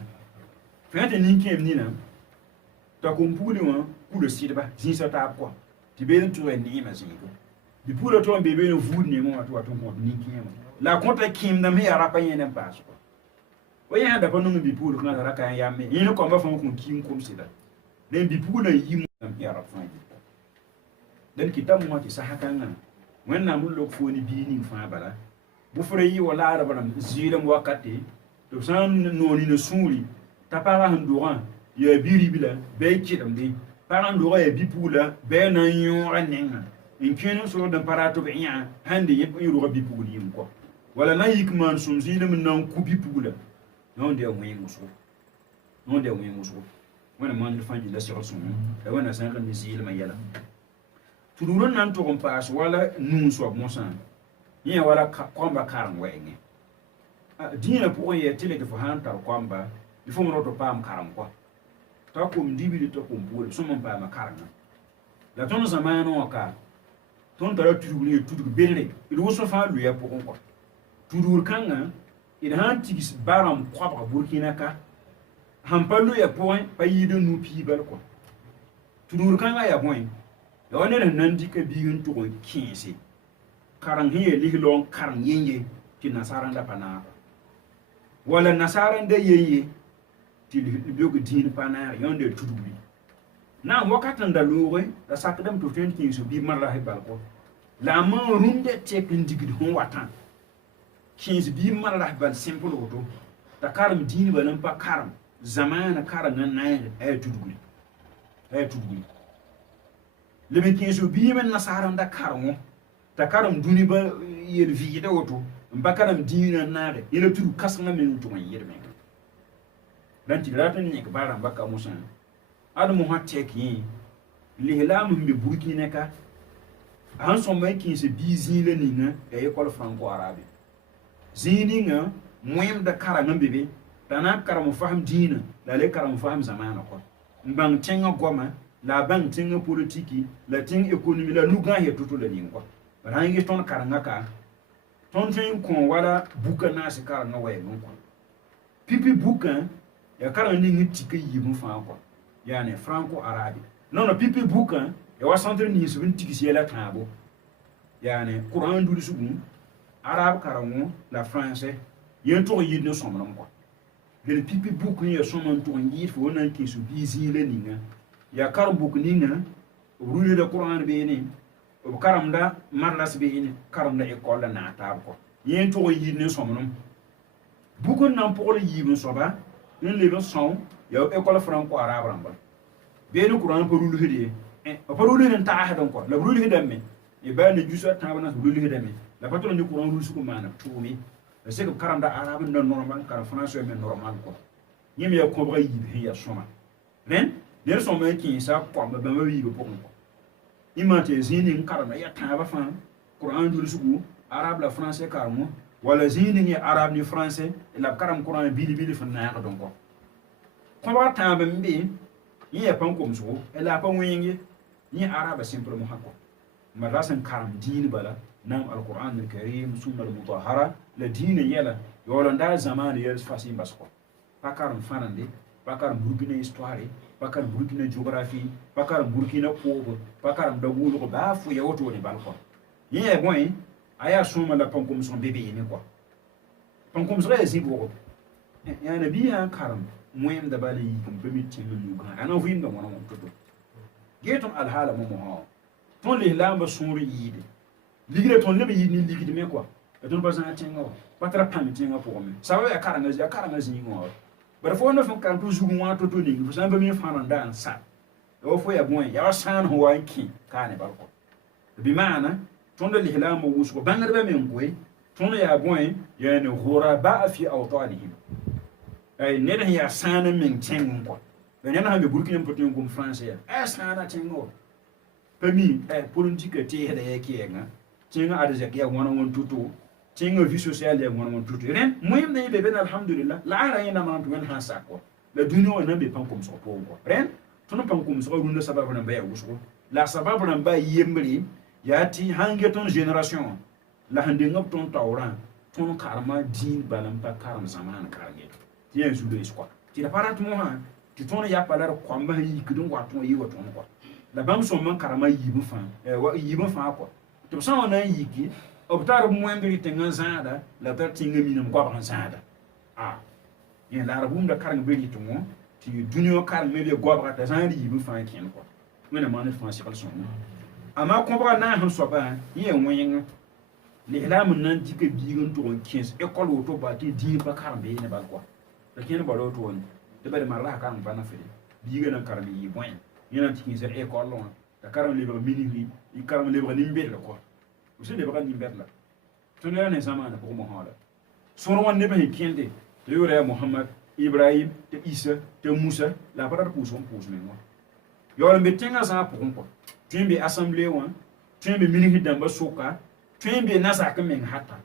fente ninkem ni na ta kom puguli wa ku le sidba zin sa ta ko ti be tu ni ma zin ko bi pula to be no vud ni mo to mo ninkem la konta kim na me ara pa yen pas ko o ya da panu bi pula kana ra kan ya me yin ko ba fa ko kim kom sida den bi pula yi mo na me ara fa yi den kitam mo ti sa hakan na wen na mun lok fo ni bi ni fa bala bu fure yi wala ara bana zilam wakati to san no ni no suri ta para handuran ya biri bila be kidam de para ndura ya bipula be na yo anenga in kenu so da para to be ya hande yep yuru bi puli yim ko wala na yikman sum zilam nan ku bipula non de mo muso non de mo muso wana man fanji la sira sum da wana san kan zilam yala tuduron nan to kompas wala nun so mo san yin wala kwamba karan wenge dina pour ye tele de fo hantar kwamba il faut mo to pam karam kwa ta kom dibili to kom pole so mon pam karam la ton zamano ka ton tara tuduli tudu belle il wo so fa lu ya pour quoi tudur kanga il han tigis baram kwaba burkina ka han pallu ya point pa yido nu pi bal quoi tudur kanga ya point yo ne nan dika biyin to ko 15 karan hiye lihlon karan yenye ti nasaran da pana wala nasaran da yenye ti biyogo din pana yonde tudubi na wakatan da lore da sakdam to 20 so bi marla he balko la man runde tekin digid hon watan 15 bi marla bal simple oto da karam din balan pa karam zamana karam nan na ay tudubi le me 15 so bi men nasaran da karam ta karam duni ba yel vi da oto mbakaram dina naade yele tudu kasanga men to man yede men dan ti ratan ne ka bara mbaka musa adamu hatte ki lihlam mbi burkina ka han so mai ki se bizi le ninga e école franco arabe zininga moyem da karanga bebe dana karam faham dina la le karam faham zamana ko mbang tenga goma la bang tenga politiki la ting économie la luga he tutu le ninga rangi ton karanga ka ton tin kon wala buka na se karanga waye non ko pipi buka ya karan ni tike yimu fa ko yani franco arabe non pipi buka ya wasantre ni su bin tiki siela tabo yani quran dulu sugun arabe karango la français yen to yid no somram ko le pipi buka ya somon to yid fo na ki su bizi le ninga ya karam buka ninga rule de quran be ni o karamda marlas be ni karamda école na tab ko yen to yid no somram buka nan pour le yimu soba une leçon ya école franco arabe ramba benu quran ko rulu hede ko rulu hen ta hadan ko la rulu hedam me e ba ne jusa ta bana rulu hedam me la patron ni quran rulu su ko mana tumi c'est que karam da arabe non normal karam français men normal ko nyim ya ko ba yibe ya soma ren der so me ki sa ko ba ba wi be pokon ko imate zini karam ya ta ba fa quran rulu su ko arabe la français karam wala zini ni arabe ni français la karam quran bili fa na ka don ko ba ta ba mbi yi ya pan kom so ela pan wingi yi arabe simple mo hakko marasan karam din bala nam alquran alkarim sunna almutahhara la din yala yolanda zaman yel fasim basko pakaram fanande pakaram burkina histoire pakaram burkina géographie pakaram burkina ko pakaram dawulu ko ba fu yawoto ni balko yi ya boy aya suma la pan kom so bebe ni ko pankum zra zibo ya nabi ya karam moyem da bale yi kum permit tin nu ga ana vim da wona won to geton al hala mo ho ton le lamba suri yide ligre ton le yi ni ligide me quoi et ton pas un tingo patra pam tingo pour me ça va ya karanga zi ngo bara fo no fon kan to zugu wa to ni fo san ba mi fananda an sa o fo ya bon ya san ho wa ki ka ne barko bi maana ton le lamba wusko bangar ba men koy ton ya bon ya ne ghuraba fi awtanihim ay ne ya san men tingo quoi ben yana ha be burkina potin comme français ya sana tingo pami politique te heda yake nga tinga adja ya wona won tutu tinga vie sociale ya wona won tutu ren moyem ne be ben alhamdulillah la ara yana man to han sa ko la dunia wana be pan comme so ko ren tono pan comme so runda sababu na ba ya wusko la sababu na ba yemri yati hange ton génération la hande ngop ton tawran ton karma din balam pa karam zaman karage tien judo quoi ti da parat mo ha ti ton ya palar kwamba yi kidun wato yi wato ko la bam so man karama yibu fa wa yibu fa ko to so na yiki obtar mo mbiri tenga zada la tar tinga minum ko ban zada yen la rabum da karang beri to mo ti dunyo karang mebe go ba ta zanda yibu fa ken ko mena man fa sikal so ama ko ba na han so ba yen wen l'ihlam nan dike bigun to 15 école auto ba ti di ba karang be ne ba ko da ken ba lo to won de ba de marra kan ba na fe bigun nan karang yi boy yana cikin sai école lon da karam libre minimi i karam libre nimbet la quoi aussi libre nimbet la to ne zamana ko mo hala soro won ne ba kende to yore Muhammad Ibrahim te Isa te Musa la para pour son pour men yo le metenga za pour ko tumbe assemblée wan tumbe minimi damba soka tumbe nasa ka men hatta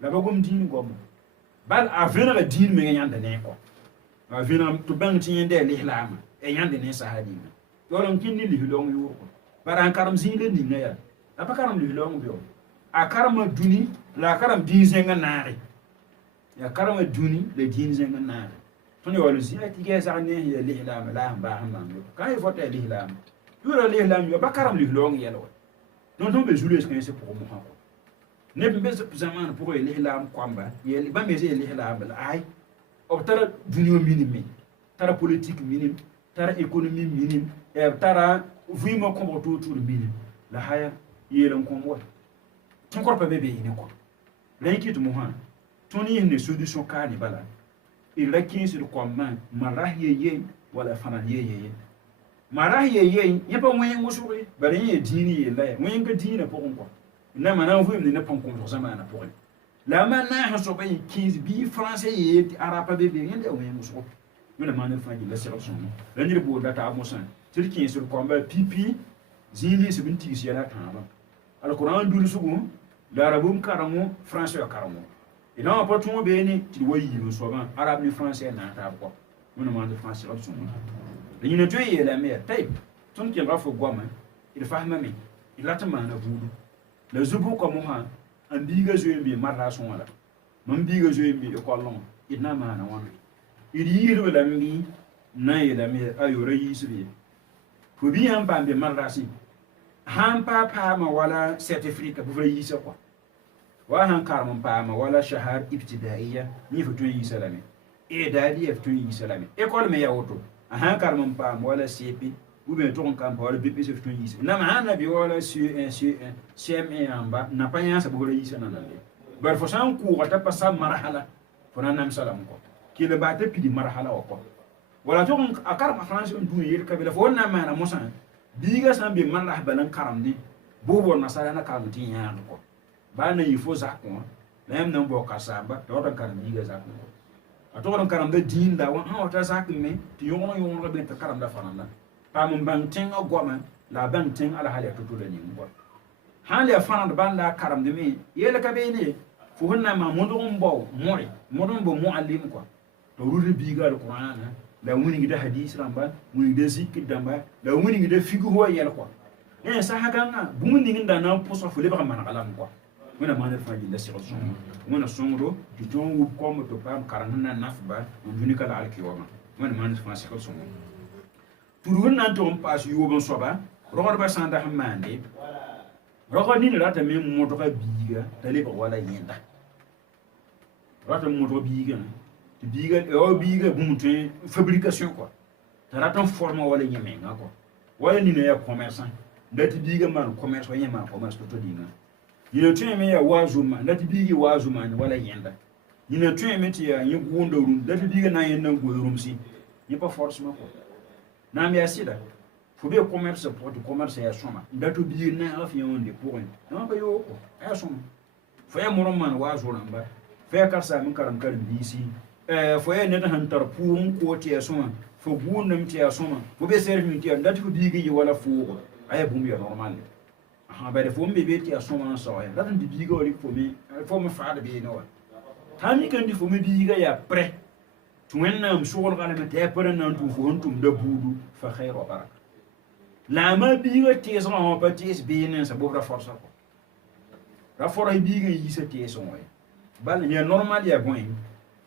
la ba gom din gom bal avena la din men yanda ne ko avena to bang tin de lihlama e yanda ne sahadi yoron kinni li hilong yuro baran karam zinde ni ngaya apa karam li hilong bio a karam duni la karam dinzenga nare ya karam duni le dinzenga nare toni wala ziyati ge za ne ya li hilam la ba hamam ka e fota li hilam yuro li hilam yo ba karam li hilong yelo don be jule est ce pour moi ne be zaman pour li hilam kwamba ye ba me li hilam la ay obtara dunyo minimi tara politique minimi tara économie minime tara vima kombo to minime la haya yelan kombo ton corps bébé ine ko l'inquiète mo ha toni ne solution ka ni bala il la 15 de comment marahiye ye wala fanan ye marahiye ye yeba moyen ngosuri bari ye dini ye la moyen ga dini pour ko na mana vu ne pon ko zamana pour la mana ha so bay 15 bi français ye arabe bébé yende moyen ngosuri mena maner fangi la sélection la ni bo data amosan tirki sur combat pipi zini se binti si ala tamba alquran dulu sugu la arabum karamo français karamo ina pa tumo be ni ti wayi no so ban arab ni français na ta ko mena maner fangi sélection la ni to ye la mer tay ton ki rafo goma il fahma mi il atama na budu la zubu ko mo ha andiga zoyembi marra son wala man biga zoyembi ko lon ina ma na wana iri wala mbi na yela mi ayore yisbi ko bi han pambe marrasi han pa ma wala certificat bu fay yisa quoi wa han karmon pa ma wala shahar ibtidaiya ni futu yisa lami e dadi futu yisa lami école me yawoto han karmon pa ma wala CP ou bien ton camp wala BPC futu yisa na ma han bi wala CME amba na pa yansa bu wala yisa nanale bar fo san ku wata pa sa marhala fona nam salam ko ki le bate pidi marhala ko wala to akar ma france on duni yel kabila fo na mana mosan biga sambe man la balan karamni bobo na sala na karamti nya ko ba na yifo zakko la yam nan bo kasaba to don karam biga zakko ato don karam da din da won ha wata zakko me ti yono be ta karam da fananda pa mun ban tin agoma la ban tin ala hali to le ni ngo hali fananda ban la karam de me yel kabene fo honna ma modon bo muallim ko to ruri biga alquran la woni da hadith ramba woni da zikr damba la woni da figu ho yel ko sa haganga bu mun ngi da na poso fo le ba man alam ko wona man fa ji da sirru wona songro di ton wu ko mo to pam karana nafba woni kala alkiwama wona man fa sirru songo pour wona to on pass yo bon soba rogor ba sanda hamande rogor ni rata me mo to ka biga tale ba wala yenda rata moto biga ti biga o biga bumte fabrication quoi ta rata forma wala nyemenga quoi wala ni ne ya commerçant ndati biga man commerce wa nyema commerce to dinga yina tun me ya wazuma ndati biga wazuma ni wala yenda yina tun me ti ya nyugo rum ndati biga na yenda go rum si ni pas forcément quoi na mi asida faut bien commerce pour du commerce ya soma ndatu biga na afi yonde pour non ba yo ko ya soma faut ya moroman wazuna ba faut ka sa min karam karim bisi faut ya neta hantar pour ko ti ya soma faut gunam ti ya soma faut be servi ti ya ndatu biga yi wala fu aya bumbi ya normal aha ba de fo mbe beti ya soma so ya datan di biga wali fo me faade be no tami kan di fo me biga ya pre tuwenna am sugol gala me te pre nan tu fo ontum de budu fa khair wa baraka la ma biga te so on pa tes be ne sa bobra force ko ra fora biga yi sa te so wa bal ya normal ya goin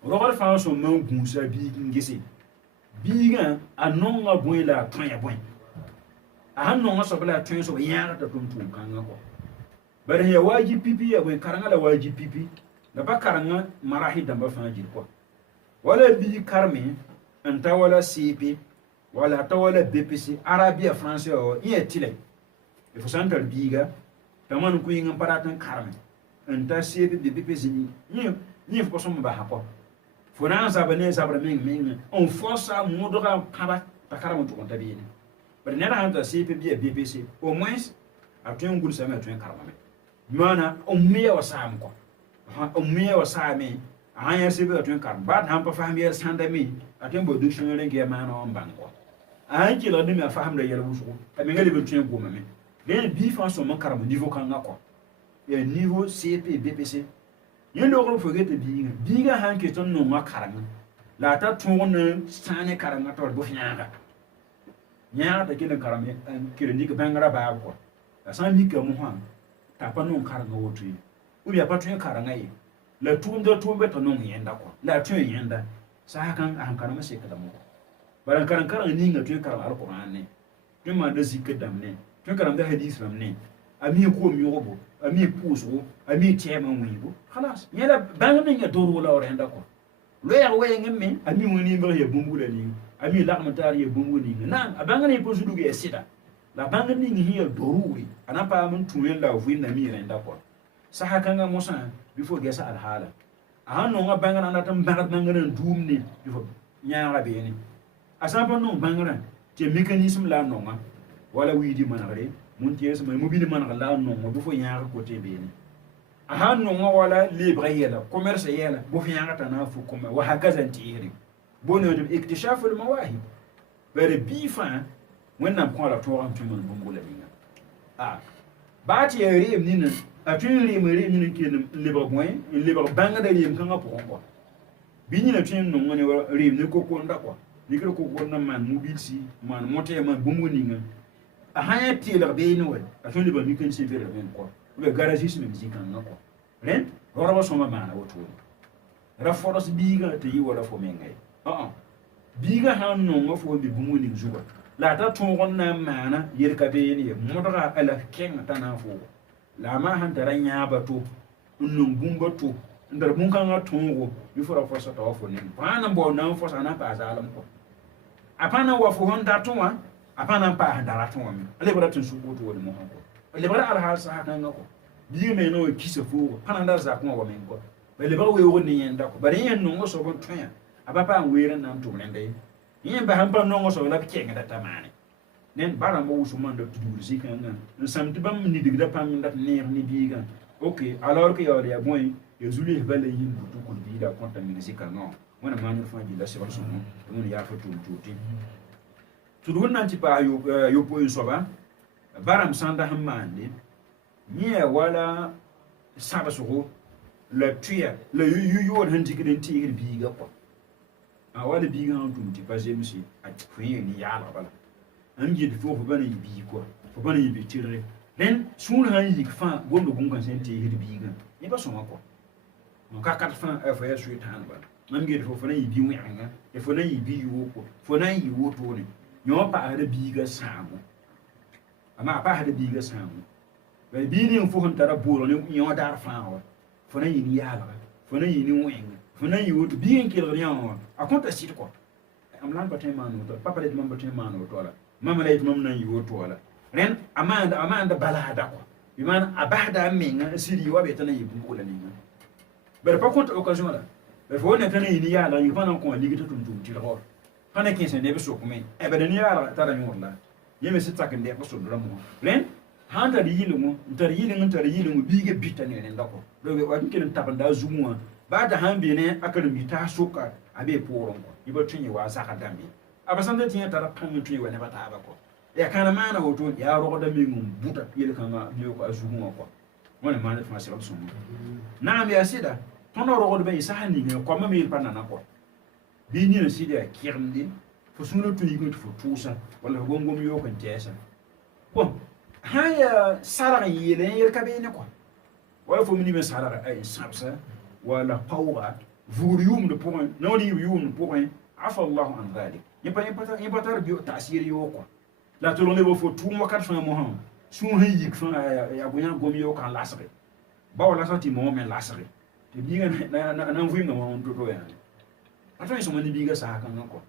rogol fa so man gun sa biga ngese biga anonga boy la ton ya boy ahan no ngaso bala tun so yaara ta tum tum kan ko bare ya waji pipi ya we karanga la waji pipi da ba karanga marahi da ba faji ko wala bi karme anta wala CP wala ta wala BPC arabia français o iya tile e fo santal biga taman ku yinga paratan karme anta CP BPC ni fo so mba hapo fo na sa bane sa bra meng on força modra kaba ta karama to konta bi ni bare nera hanta CP bi BPC au moins atun ngul sama atun karama mana ummiya wa sam ko ummiya wa sami anya CP atun karama ba han pa fahmi sanda mi atun bo dictionary ke mana on banko an ki la demi faham da yar busu ami ngali be tun goma me le bi fa so man karama niveau kan ngako ya niveau CP BPC yendo ko fo gete biga han ke ton no makarama la ta tun ne sane karama to bo fianga nya da kina karame kirindi ka bangara ba ko asan mi ka mu ha ta pa non karanga wotu ubi apa tun karanga yi la tumbe to non yenda ko la tun yenda sa kan an karama se ka da mu baran karanga ni nga tun karama alquran ne tun ma da zikka dam ne tun karama da hadith ram ne ami ko mi robo ami puso ami tema wibo khalas yela bangana nga doru la orenda ko lo ya we ngemme ami woni mba ye bumbula ni ami laqmatar ye bungu ni nan abanga ni posu duge sida la banga ni hiya doruri anapa mun tuyen la vuina mi renda ko saha kanga mosa before gesa al hala ahano nga banga na tam banga nan dumni before nyaara be ni asaba no banga te mécanisme la no nga wala widi manare mun ties ma mobile man la no mo before nyaara ko te be ni ahano nga wala libre yela commerce yela bo fi nyaara tana fu kuma wa hakaza tiri bono de اكتشاف المواهب bare bifa wannan ko la to am tumun bungula dinga ba ti yare ni nan a tun ri mari ni kenan liba boy liba banga da yim kan ko ko bi ni na tun no ngone ri ni ko ko nda ko ni ko ko na man mobility man mote man bunguni nga a haya ti la be ni wa a tun liba ni kan se bere men ko be garagiste me musique kan ko ren roraba so ma mana woto ra foros biga te yi wala fo mengai biga han no ngofo bi bumuni zuba la ta tongon na mana yerka be ni modra ala ken ta na fo la ma han taranya bato unnum bumba to ndar bun kan tongo bi fora forsa ta fo ni bana bo na forsa na pa zalam ko apana wa fo honda tonwa apana pa handara tonwa mi ale bara tun su ko to woni mo ko ale bara al hal sa na ngako biga me no kisa fo pana ndar za ko wa men ko bele ba we woni yenda ko bare yen no so bon tonya abapa were nan to nende yin ba hampa no so la kenga da tamane nen bara mo usman da tudur zikanga no samti bam ni digda pam ndat neer ni biga ok alors que yo ya boy yo zuli bale yin butu ko bida konta mi zikanga wana manyo fanji la se barso no mun ya fa tuti tudun nan ti pa yo po so ba baram sanda hammande ni wala saba so la tuya la yu hanji kiden ti biga ko wala biga on tumti parce que monsieur a tué ni yala bala am ji de fo bana yi bi ko fo bana yi bi tire len sun han yi fa gondo gungan sente yi biga ni ba so mako on ka kat fa fa ya suita han ba am ji de fo na yi bi wanga e fo na yi bi yo ko fo na yi wo to ni nyo pa ha biga samu ama pa ha biga samu ba bi ni fo hon tara bolo ni nyo dar fa fo na yi ni yala fo na yi ni wenga fo na yiwut biin kelgr yãwã a kõta sɩd kɔ am la n pa tõe n maan woto papa la tɩ mam pa tõe n maan woto wala mam la yetɩ mam na n yɩ woto wala rẽnd a maanda balaada kɔ bɩ maan a basda a menga n sɩd yɩ wa be t'a na n yɩ bugla ninga bara pa kõta occasion la bara fo ne t'a na yɩ yaala yɩ pa na n kõ a ligd tɩ tʋm tɩrgr pa na kẽes neb sokme bada ne yaala tara yõor la yẽ me sɩd sak n dɛk sodra mosã rẽnd sãn tar yɩlengo n tar yɩlengo biiga bita ne rẽnda kɔ wa n kell n tabenda a zugẽ wã baada sãn be ne a karen bi taa soka a bee poorẽ kɔ yɩ ba tõe yɩ wa zaka dãmbe a ba sãn ta tɩ yẽ tara pãng n tõe wa nebã taaba kɔ ya kãna maana woto yaa rogda meng n buta yel-kãngã leoka a zugẽ wã kɔ wẽna maan d fãa segb sõma naam yaa sɩda tõnd rogdbã yɩ sã ninga koamã me yel pa nana kɔ bɩ nina sɩd yaa kɩgemde fo sũurã tũ yikẽ tɩ fo tʋʋsa walla fo gom yook n tɛɛsa bon sã n yaa sarg n yeele n yel ka beene kɔ wala fo me nime sarga a sãbsa wala paooga vuur yʋʋmd pʋgẽ naod yɩb yʋʋmd pʋgẽ afa allahu an dhalik yẽ pa tar ta'sir yook kɔ la tʋlg leba fo tʋʋm wakat fãa mosã sũur sẽn yik fãa yaa bõe gom yookã n lasge ba wa lasg tɩ mao me lasge tɩ biigã na n vɩɩmda wã n to-to yaa pa tõe sõma ne biigã saskãngã kɔ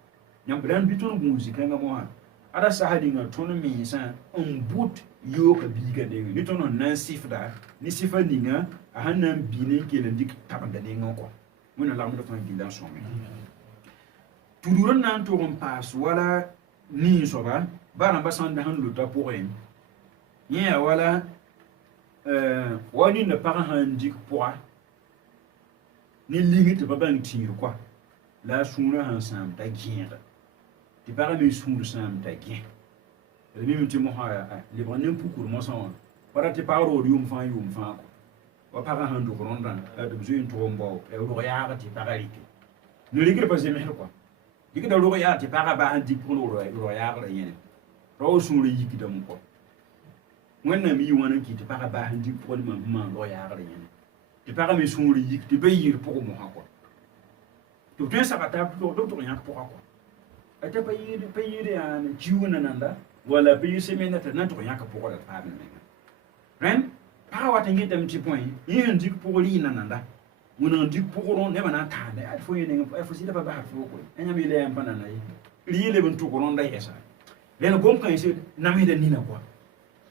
yãmb rãnd bɩ tõnd gũus zĩ-kãngã mosã ada sasa dinga tõnd mensã n bʋt yooka biiga denge ne tõnd n na n sɩfda ne sɩfa ninga a sãn na n bi ne n kell n dɩk tabenda nengẽ kɔ wẽnna lagmd fãa gilla n sõme tudr n na n tʋg n paas wala nin-soaba ba rãmba sãn da sẽn lota pʋgẽ yẽ yaa wala wa ninda pag sãn dɩk pʋga ne ling tɩ pa bãng tĩir kɔa la a sũurã sãn sãam t'a gẽeda tɩ pagã me sũur sãam t'a gẽ d mime tɩ mosã lebg ne n pukr mosã wã para tɩ pag rood yʋʋm fãa kɔ wa pagã sãn dʋk rõndã tɩ b zoe n tʋg n bao rog yaaga tɩ pagã rɩke ne rɩkd pa zemsd kɔa dɩkda rog yaa tɩ pagã baa sẽn dɩk pʋgẽ rog yaagrã yẽne ra wa sũurã yikdame kɔ wẽnnaam yɩ wãn n kɩ tɩ pagã baa sẽn dɩk pʋgẽ mam sẽn maan rog yaagrã yẽne tɩ pagã me sũurã yik tɩ ba yɩɩr pʋgẽ mosã kɔ tɩ b tõe n saka taa b tʋg yãk pʋga kɔ ata pa yɩɩd yaa kiuugã nananda wala pa yɩ semenda tɩ na n tʋg yãk pʋgã la paam menga rẽnd pagã wat n yetame tɩ bõe yẽ sẽn dɩk pʋgr yɩ nananda wẽn n dɩk pʋgrõ nebã na n taande a fo yẽ fo sɩda pa basd fo koe a yãmb yela yaa n pa nana ye d yɩ leb n tʋg rõnda yɛsa rẽnd gom-kãense namsda nina kɔa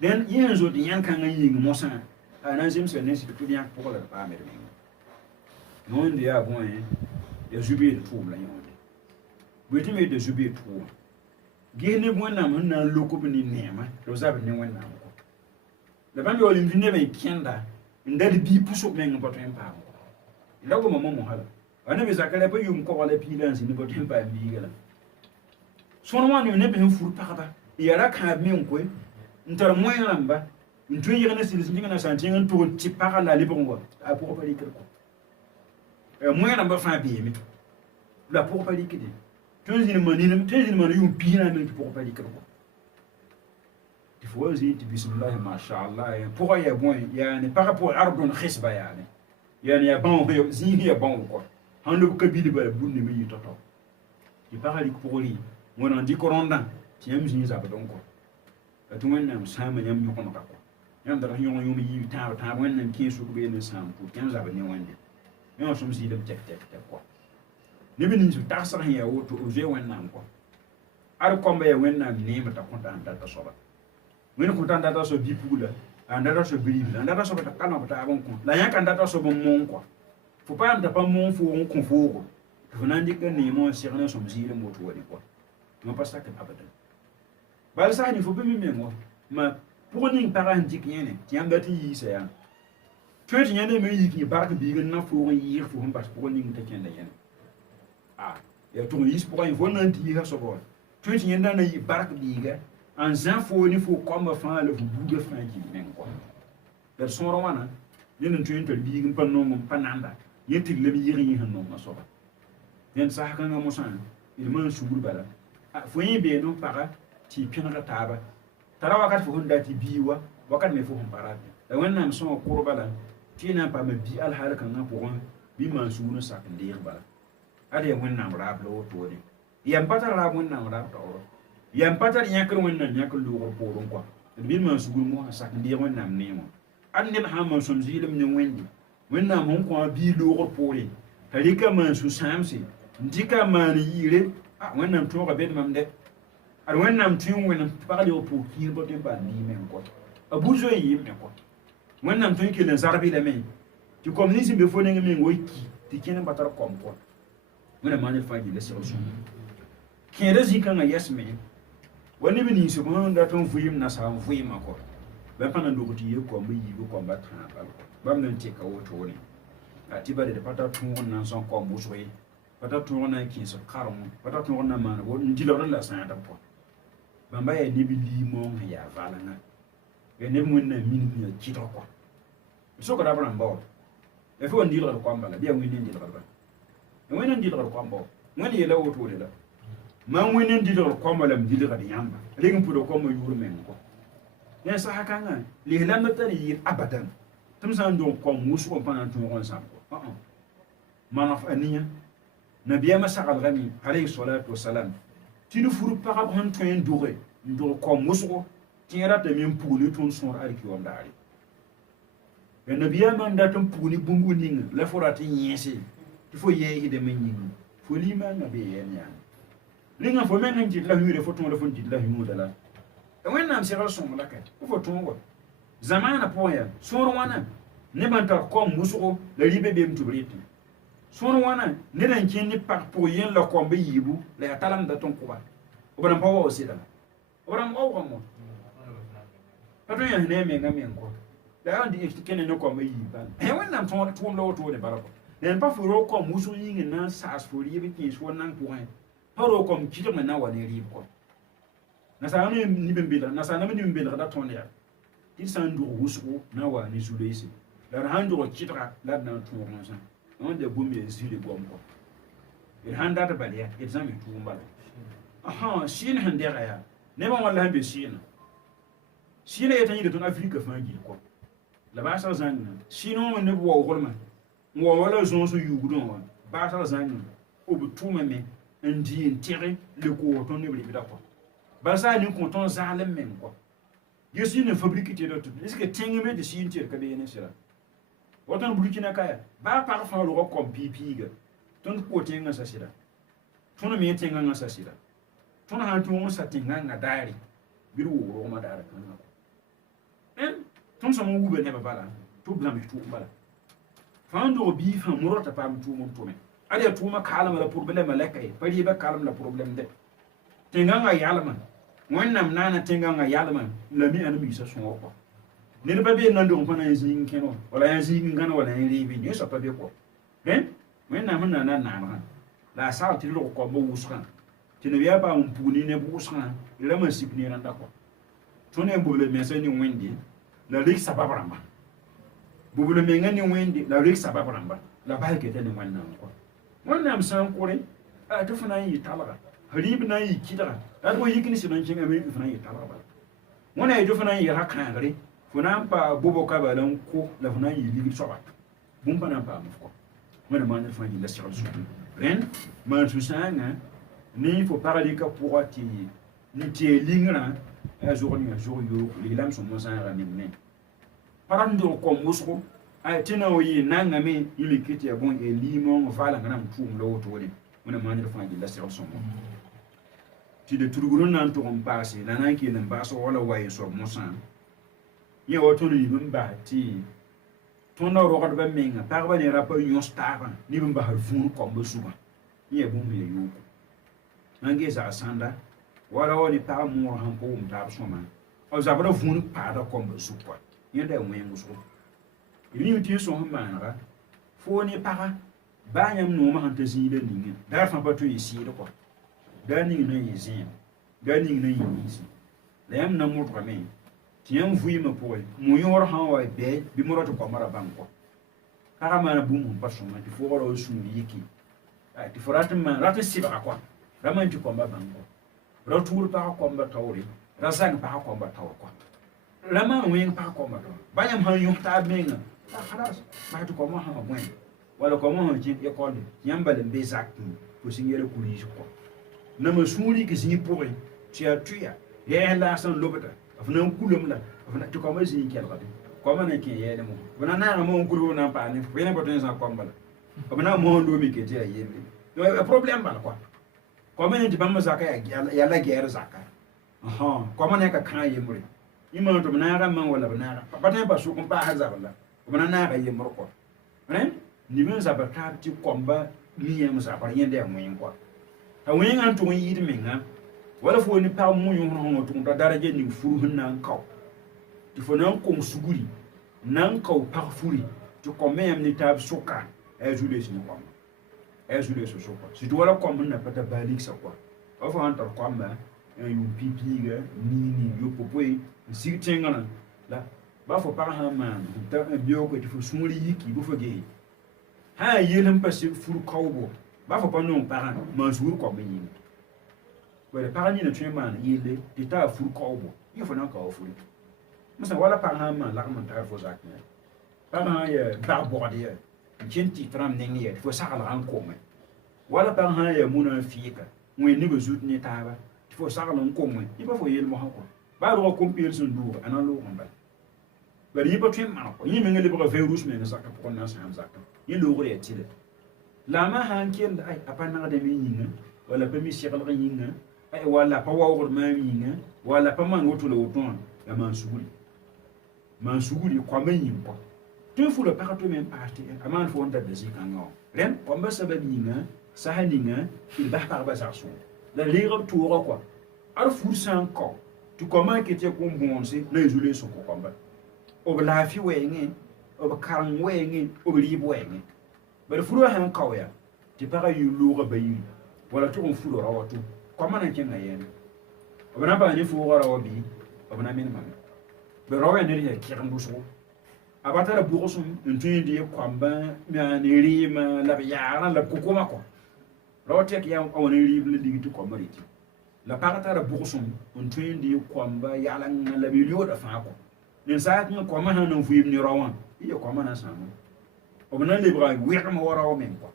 rẽnd yẽ sẽn zot yãn-kãngã yĩng mosã a na n zemsga ne sɩd tɩ d yãk pʋgã la d paamd menga yõonde yaa bõe ya zubeed tʋʋm la yõonde bõe tɩ me yetɩ zubeed tʋʋma ges neb wẽnnaam sẽn na n lokb ne neemã tɩ b zabd ne wẽnnaam kɔ la bãmb yaool n vɩ nebã n kẽnda n dad bii pʋsg meng n pa tõe n paam kɔ la goma mosã la a neb zakara pa yʋʋm kɔga la piilã n sɩ ne pa tõe n paam biiga la sõn wã ne neb sẽn fur pagba n yaa ra kãab me n koe n tar moẽ rãmba n tõe n yɩg ne sɩls yĩngã sã n tẽng n tʋg n tɩ pagã la lebg wa a pʋg pa rɩkd kɔ moẽ rãmbã fãa beeme la pʋg pa rɩkde tõe n zĩnd maan yʋʋm piisã meng tɩ pʋg pa rɩkd kɔ tɩ fo wa zĩ tɩ bismillahi mashallah pʋgã yaa bõe yaane pagã pʋgã ardõn xesba yaane yaane yaa bãong zĩig yaa bãong kɔ sãn lob ka bilba la bũnd me yɩ tɔ-tɔ tɩ pagã rɩk pʋg rɩ wẽn n dɩk rõndã tɩ yãmb zĩig zabd n kɔ la tɩ wẽnnaam sãama yãmb yõgenega kɔ yãmb dara yõg yõm yɩ tãab wẽnnaam kẽes sʋk beene sãam pʋʋt yãmb zabd ne wẽnde yõ sõm zɩɩdb tɛk kɔ neb nins b tagsg sẽn yaa woto b zoe wẽnnaam kɔ ad kɔmba yaa wẽnnaam neemã t'a kõta sẽn data soaba wẽnd kõta n data soab bi-pugla a n data soab bi-ribla n data soaba t'a kalma b taab n kõ la yãka n data soab n moon kɔ fo paam t'a pa moon foog n kõ foogo tɩ fo na n dɩka neemã n seg ne sõm zɩɩr n woto wa rɩ kɔ tɩ pa sak abadan bal sã ni fo bɩ me meng wa ma pʋg ning pagã sẽn dɩk yẽne tɩ yãmb dat n yiisa yaa tõe tɩ yẽnda me n yik yẽ bark biig n na foog n yɩɩg fo sẽn bas pʋgã ning t'a kẽnda yẽne ya tʋg n yis pʋgã yẽ fo na n tɩ yiisã soaba wa tõe tɩ yẽnda na yɩ bark biiga n zã foo ne fo kɔmba fãa la fo buuga fãa gil meng kɔ la d sõor wãna yẽnd n tõe n tar biig n pa nong n pa nanda yẽ tɩg lame yɩg yẽ sẽn nongã soaba yẽnd saskãngã mosã d maan sugr bala fo yẽ beene n paga tɩ y pẽnega taaba tara wakat fo sẽn dat tɩ bii wa wakat me fo sẽn pa rate la wẽnnaam sõa kʋr bala tɩ y na n paama bi alhaal kãngã pʋgẽ bɩ maan sugr n sak n deeg bala ad yaa wẽnnaam raab la wotoore yam pa tar raab wẽnnaam raab taooro yam pa tar yãkr wẽnnaam yãkr loogr poorẽ kɔa d bɩ maan sugr mosã sak n deeg wẽnnaam neemã ad ned sã n maan sõm zɩɩlem ne wẽnde wẽnnaam sẽn kõ a bii loogr poore harika man su samsi ndika man yire wannan to ga bet mamde ar wannan tun wannan pagale o po kir bo tem ba ni men ko abuzo yi men ko wannan tun ke len zarbi le men ti communisme be fo ne men woki ti kenen batar kom ko wannan man fa gi le solution kere zika nga yes men wani bi ni so ko da ton fuyim na sa fuyim ko ba pana ndo ko ti ye ko mi yi ko ba tan ba bam nan te ka woto ne ati ba de pata tun nan son ko muso yi pata tun nan ki so karmo pata tun nan man wo ndilo la sa ta ko bamba ya ni bi limo ya vala na ya ne mun na min mi ki to ko so ko da bran ba e fo ndilo ko mbala biya wini ndilo ba e wini ndilo ko mbo ngani yela woto le la man wini ndilo ko mbala ndilo ga yamba legin pudo ko mo yuru men ko ne sa hakanga le lamma tani abadan tum san don ko musu ko panan tun ko sam ko manaf aniya nabiya masakal gami alayhi salatu wassalam tinu furu para bon tun dore ndo ko musu ko tira de min puli tun son arki wam daari e nabiya man da tun puli bungu ninga la forati nyese il faut yehi de men ninga fo lima nabiya nya linga fo men ngi la hure fo tun la fo la hu dala e wennam siral son la ka fo tun ko zamana poya suru wana ne ban ta ko musu la ribe be mtubriti suru wana ne dan kin ni pak po yen la ko be yibu la talam da ton kuba obran pawo osida obran o ko mo pato ya ne me ngam yen ko la andi ekene ne ko be yiba e wonnam ton tum lo to ne barako ne pa furo ko musu yin na sas fo ribe kin so nan point paro ko mkito na wa ne ribe ko na sa ni bembela na sa na ni bembela da ton ya il s'en doit wusu na wa ni zulesi la hando kitra la na tourna sa on de bombe zile bom ko il handa ta baliya exam tu mbala aha shin handera ya ne ba wallahi be shin ya tanyi da ton afrika fangi ko la ba sa zanna sino ne bo holma mo wala zon so yugudon wa ba sa zanna obu tuma me ndi intérêt le ko ton ne bi da ko ba sa ni ko ton zalem men ko yesu ne fabrique te do tout est-ce que tengeme de sintir ka be ne sira wotan burkina kaya ba parfum lo ko pipiga ton ko tenga sa sira ton me tenga nga sa sira ton han ton sa tenga nga dari biru wo ma dara kan ko ton so mo gube ne ba bala to blame to bala fando bi fa murota pam to mon to me ale to ma kalama la problème la kay pari ba kalama la problème de tenga nga yalama wannan nana tenga nga yalama la mi an mi sa so ko ne ba be nan do ko na yin keno wala yan zin ngana wala yan ribi ne so pa be ko wannan mun na na la sa ti lo ko bo uskan ti ne ya ba un puni ne bu uskan ila ma sipni ran da ko to ne bo le mese ni wendi la rik sababramba bo le me ngani wendi la rik sababramba la ba ke tane wannan ko wannan san kore a to fana yi talaga harib na yi kidara ko yikini sinon kinga me fana yi talaga wona yi do fana yi rakan gare funa pa bobo ka balan ko la funa yi ligi soba bum pa na pa mo ko wona man fa yi la sira su ren man su sanga ni faut parler ka pour ati ni tie lingra a jour yo les lames sont mo sanga ne parando ko musko a tina yi nanga me yimi kiti bon e limon fala ngana mtum lo to woni wona man fa yi la sira su ti de turgurun nan to on passe la nan ki nan baso wala waye so mo san ye wato ni bimba ti tona roga do menga parba ni rapa nyon stava ni bimba har fun ko mbo suba ye bum ye yuko nange za sanda wala woni pa mo han ko mta soma o za bra fun pa da ko mbo suba ye da mwen muso ni ti so ma na fo ni para ba nyam no ma han te zi de ninga da fa pa to yi si de ko da ni na yi zi da ni na yi si la yam na mo to me tiam vui me poe mo yor han wa be bi mo roto ko mara banko kaka mana bum pa soma ti fo ro su yiki ai ti forata man rata siba kwa raman ti ko mba banko ro tur pa ko mba tawri razan pa ko mba taw kwa rama wen pa ko mba banyam han yu ta menga khalas ba ti ko mo ha wen wala ko mo ti e ko nyamba le be zakki ko singere kuli ko na ma suri ki singi poe ti a tuya ye la san lobata afna kulum la afna to ko ma zi kel gadi ko ma ne ke ye mo wana na mo kulu na pa ne fena boten sa ko mbala abna mo ndo mi ke ti yele no problem ba quoi comme ni bamba zaka ya la guerre zaka comme ne ka kan yemre ima to na ga man wala na ga ba ta ba su kun ba haza wala kuma na ga yemre ko hein ni men za ba ta ti komba ni yem za ba yende mo yin ko ta wen an to yi mi nga wala fo ni pa mu yu hono to da daraje ni furu hunna kaw ti fo nan ko suguri nan kaw par furi to comme ni tab suka jouer sur quoi jouer sur quoi si tu vois comme n'a pas de balique ça quoi enfin entre comme un pipi ni yo popoi si tengana là ba faut pas un man ta bio que tu faut soumuli yiki bu foge ha yelam passé furu kawbo ba faut pas non parent man jour comme ni wala parent ni na tu man yele tu ta furu kawbo il faut nan kaw furu mais ça voilà parent man la man ta faut ça parent ya barbordé jinti tram nengi fo sakala an kome wala ban ha ya muna fika mwe ni be zut ni taba fo sakala an kome iba fo yel mo hako ba ro ko pir sun du anan lo ko mbal bari iba trim ma ko yimi ngeli ba virus me na sakka ko na sam zakka yi lo gore tile la ma han ken ay apana de mi yinga wala pa mi shekal ga yinga ay wala pa wa wor ma mi yinga wala pa man woto lo ton ya man suguri ko ma yin ko tu fou le parato même parti aman fo onda bezi kango ren on ba sababi nga sahani nga il ba par bazarso la lire tour quoi ar fou san ko tu comment que tu ko bonse na isolé so ko komba o la fi wengi o ba kan wengi o li bo wengi ba fou han ko ya ti para yu lo ba yi wala tu on fou lo rawatu comment na kenga yen o ba na ba ni fou rawabi o ba na min ma be rawa ne ri kiran buso abatara burusum ntundi kwamba ni rima la yara la kokoma ko rote ki ya awon rib le digiti ko mariti la paratara burusum ntundi kwamba yala la bilio da fa ko nin sa ko ko ma hanan fu ibn rawan iya ko ma na samu o bana le bra wi ma wara o men ko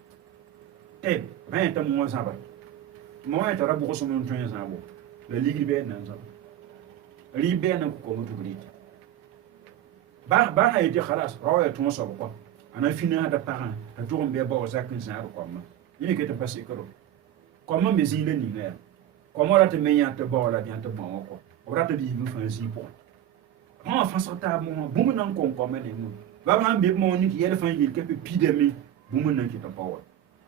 te ben ta mo sa ba mo ya tara burusum ntundi sa bo la ligi be nan sa ribe na ko mo tubriti ba ha yete khalas rawa to so ko ana fina da parent ta to mbe ba zakin sa ko ma ni ke ta passer ko comme me zile ni ne comme ora te menya te ba la bien te bon ko ora te bi mu fa si po ha fa so ta mo bu mu nan ko me ne mu ba ba mbe mo ni ki yele fa yi ke pe pi de mi bu mu nan ki ta pa wa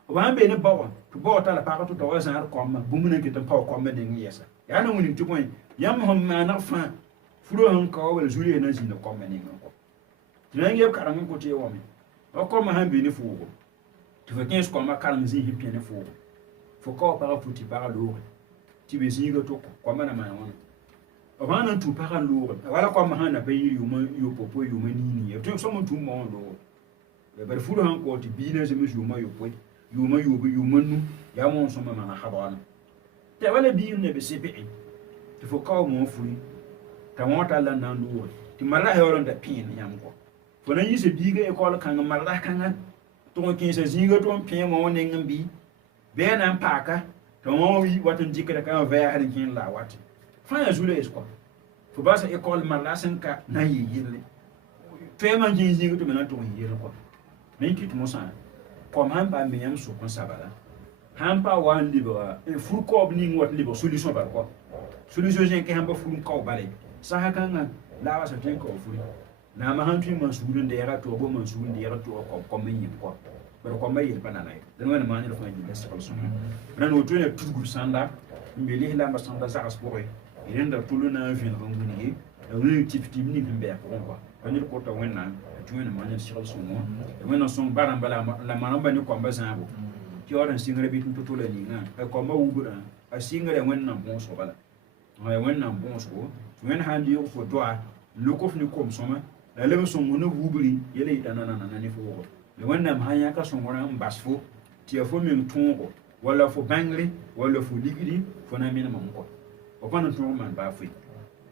ba mbe ne ba wa to ba ta la pa to wa sa ko ma bu mu nan ki ta pa ko me de ni yesa ya na mu ni tu point yam ho ma na fa furo han ko wala juli na zin ko me ne ko Nengue karang ko te wome. O ko ma hambe ni fugo. Tu veux 15 ko ma karang zi hipi ne fugo. Fo ko para futi para lo. Ti be zi go to ko ma na ma wona. O ba na tu para lo. Wala ko ma hana be yiri yo popo yo mani ni. Tu so mo tu mo do. Be ber furo han ko ti bi na ze me yo ma yo po. Yo manu ya mo so ma na habana. Te wala bi ne be sepe. Ti fo ko mo furi. Ta mo ta la na lo. Ti mala he woron da pin yam ko. Fona yi se biga école kan marla kan to kin se zinga to pin mo ne ngambi be na paka to mo wi watan jikra kan va ya kin la wati fa ya jule es ko fo ba sa école marla sen ka na yi yille to man jin zinga to mena to yi ko men kit mo sa ko man ba me yam so kon sabala han pa wan libre e fur ko ni ngot libre solution ba ko solution je ke han ba fur ko bale sa ha kan la wa sa ten ko fur na ma han tun mansurin da ya rato bo mansurin da ya rato ko men yin ko bar ko mai bana nai dan wani ma ne da fanji da sakal sun ran wato ne tugu sanda mbeli hila ma sanda za aspore idan da tuluna fin ranguni da wani tifti ni bimbe ko ko ani ko to wenna tun ne ma ne sakal sun mo da wani son baran bala la ma ba ni ko ba san bo ki oran singare bi tun to le ni na ko ma wubura a singare wannan bon so bala ay wannan bon so wen handi yo fo doa lukof ni kom soma la lem son mo no wuburi yele dana na ni fo le wannan hanya ka son wona mbasfo ti fo min tungo wala fo bangli wala fo ligidi fo na min mam ko o pan tungo man ba fi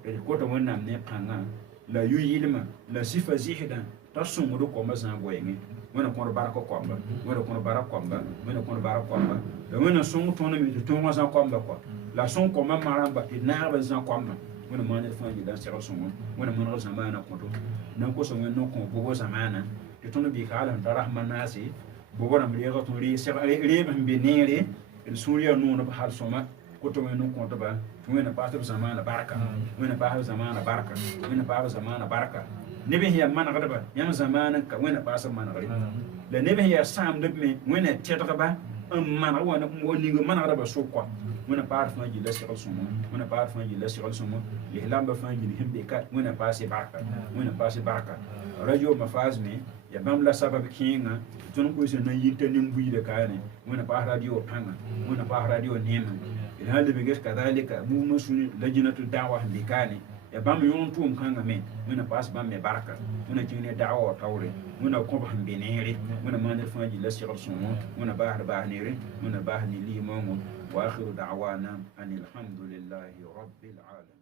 e ko to wannan ne panga la yu yilma la sifa zihda ta son mo ko ma san boyengi wona ko baraka ko ba wona ko baraka ko ba wona ko baraka ko ba le wona son to na mi to ma san ko ba ko la son ko ma maramba e na ba san ko ba wona ma ne fa ji dan sero son wona mo zamana ko to nan ko son no ko bobo zamana to tono bi ka alam rahman nasi bobora mrega to ri se re be nere el suriya no no hal soma ko to no ko to ba wena pa to zamana baraka wena pa zamana baraka wena pa zamana baraka nebe hiya man gadaba yam zamana ka wena pa zamana gari la nebe hiya sam de me wena teta ba man wana mo ningo man gadaba so kwa wena pa fa ji la sigal sumo wena pa fa ji la sigal sumo li lamba fa ji himbe ka wena pa se baraka wena pa se baraka radio mafazme ya bam la sabab kinga ton ko se na yinta nim buide kane wena pa radio panga wena pa radio nema ila hada be ges kadhalika mu musul lajnatu da'wa bikane ya bam yon tum kanga men wena pas bam me baraka wena jine da'wa tawre wena ko ba benere wena manel faji la sigal sumo wena ba nere wena ba ni li momo wa akhiru da'wana anil hamdulillahi rabbil alamin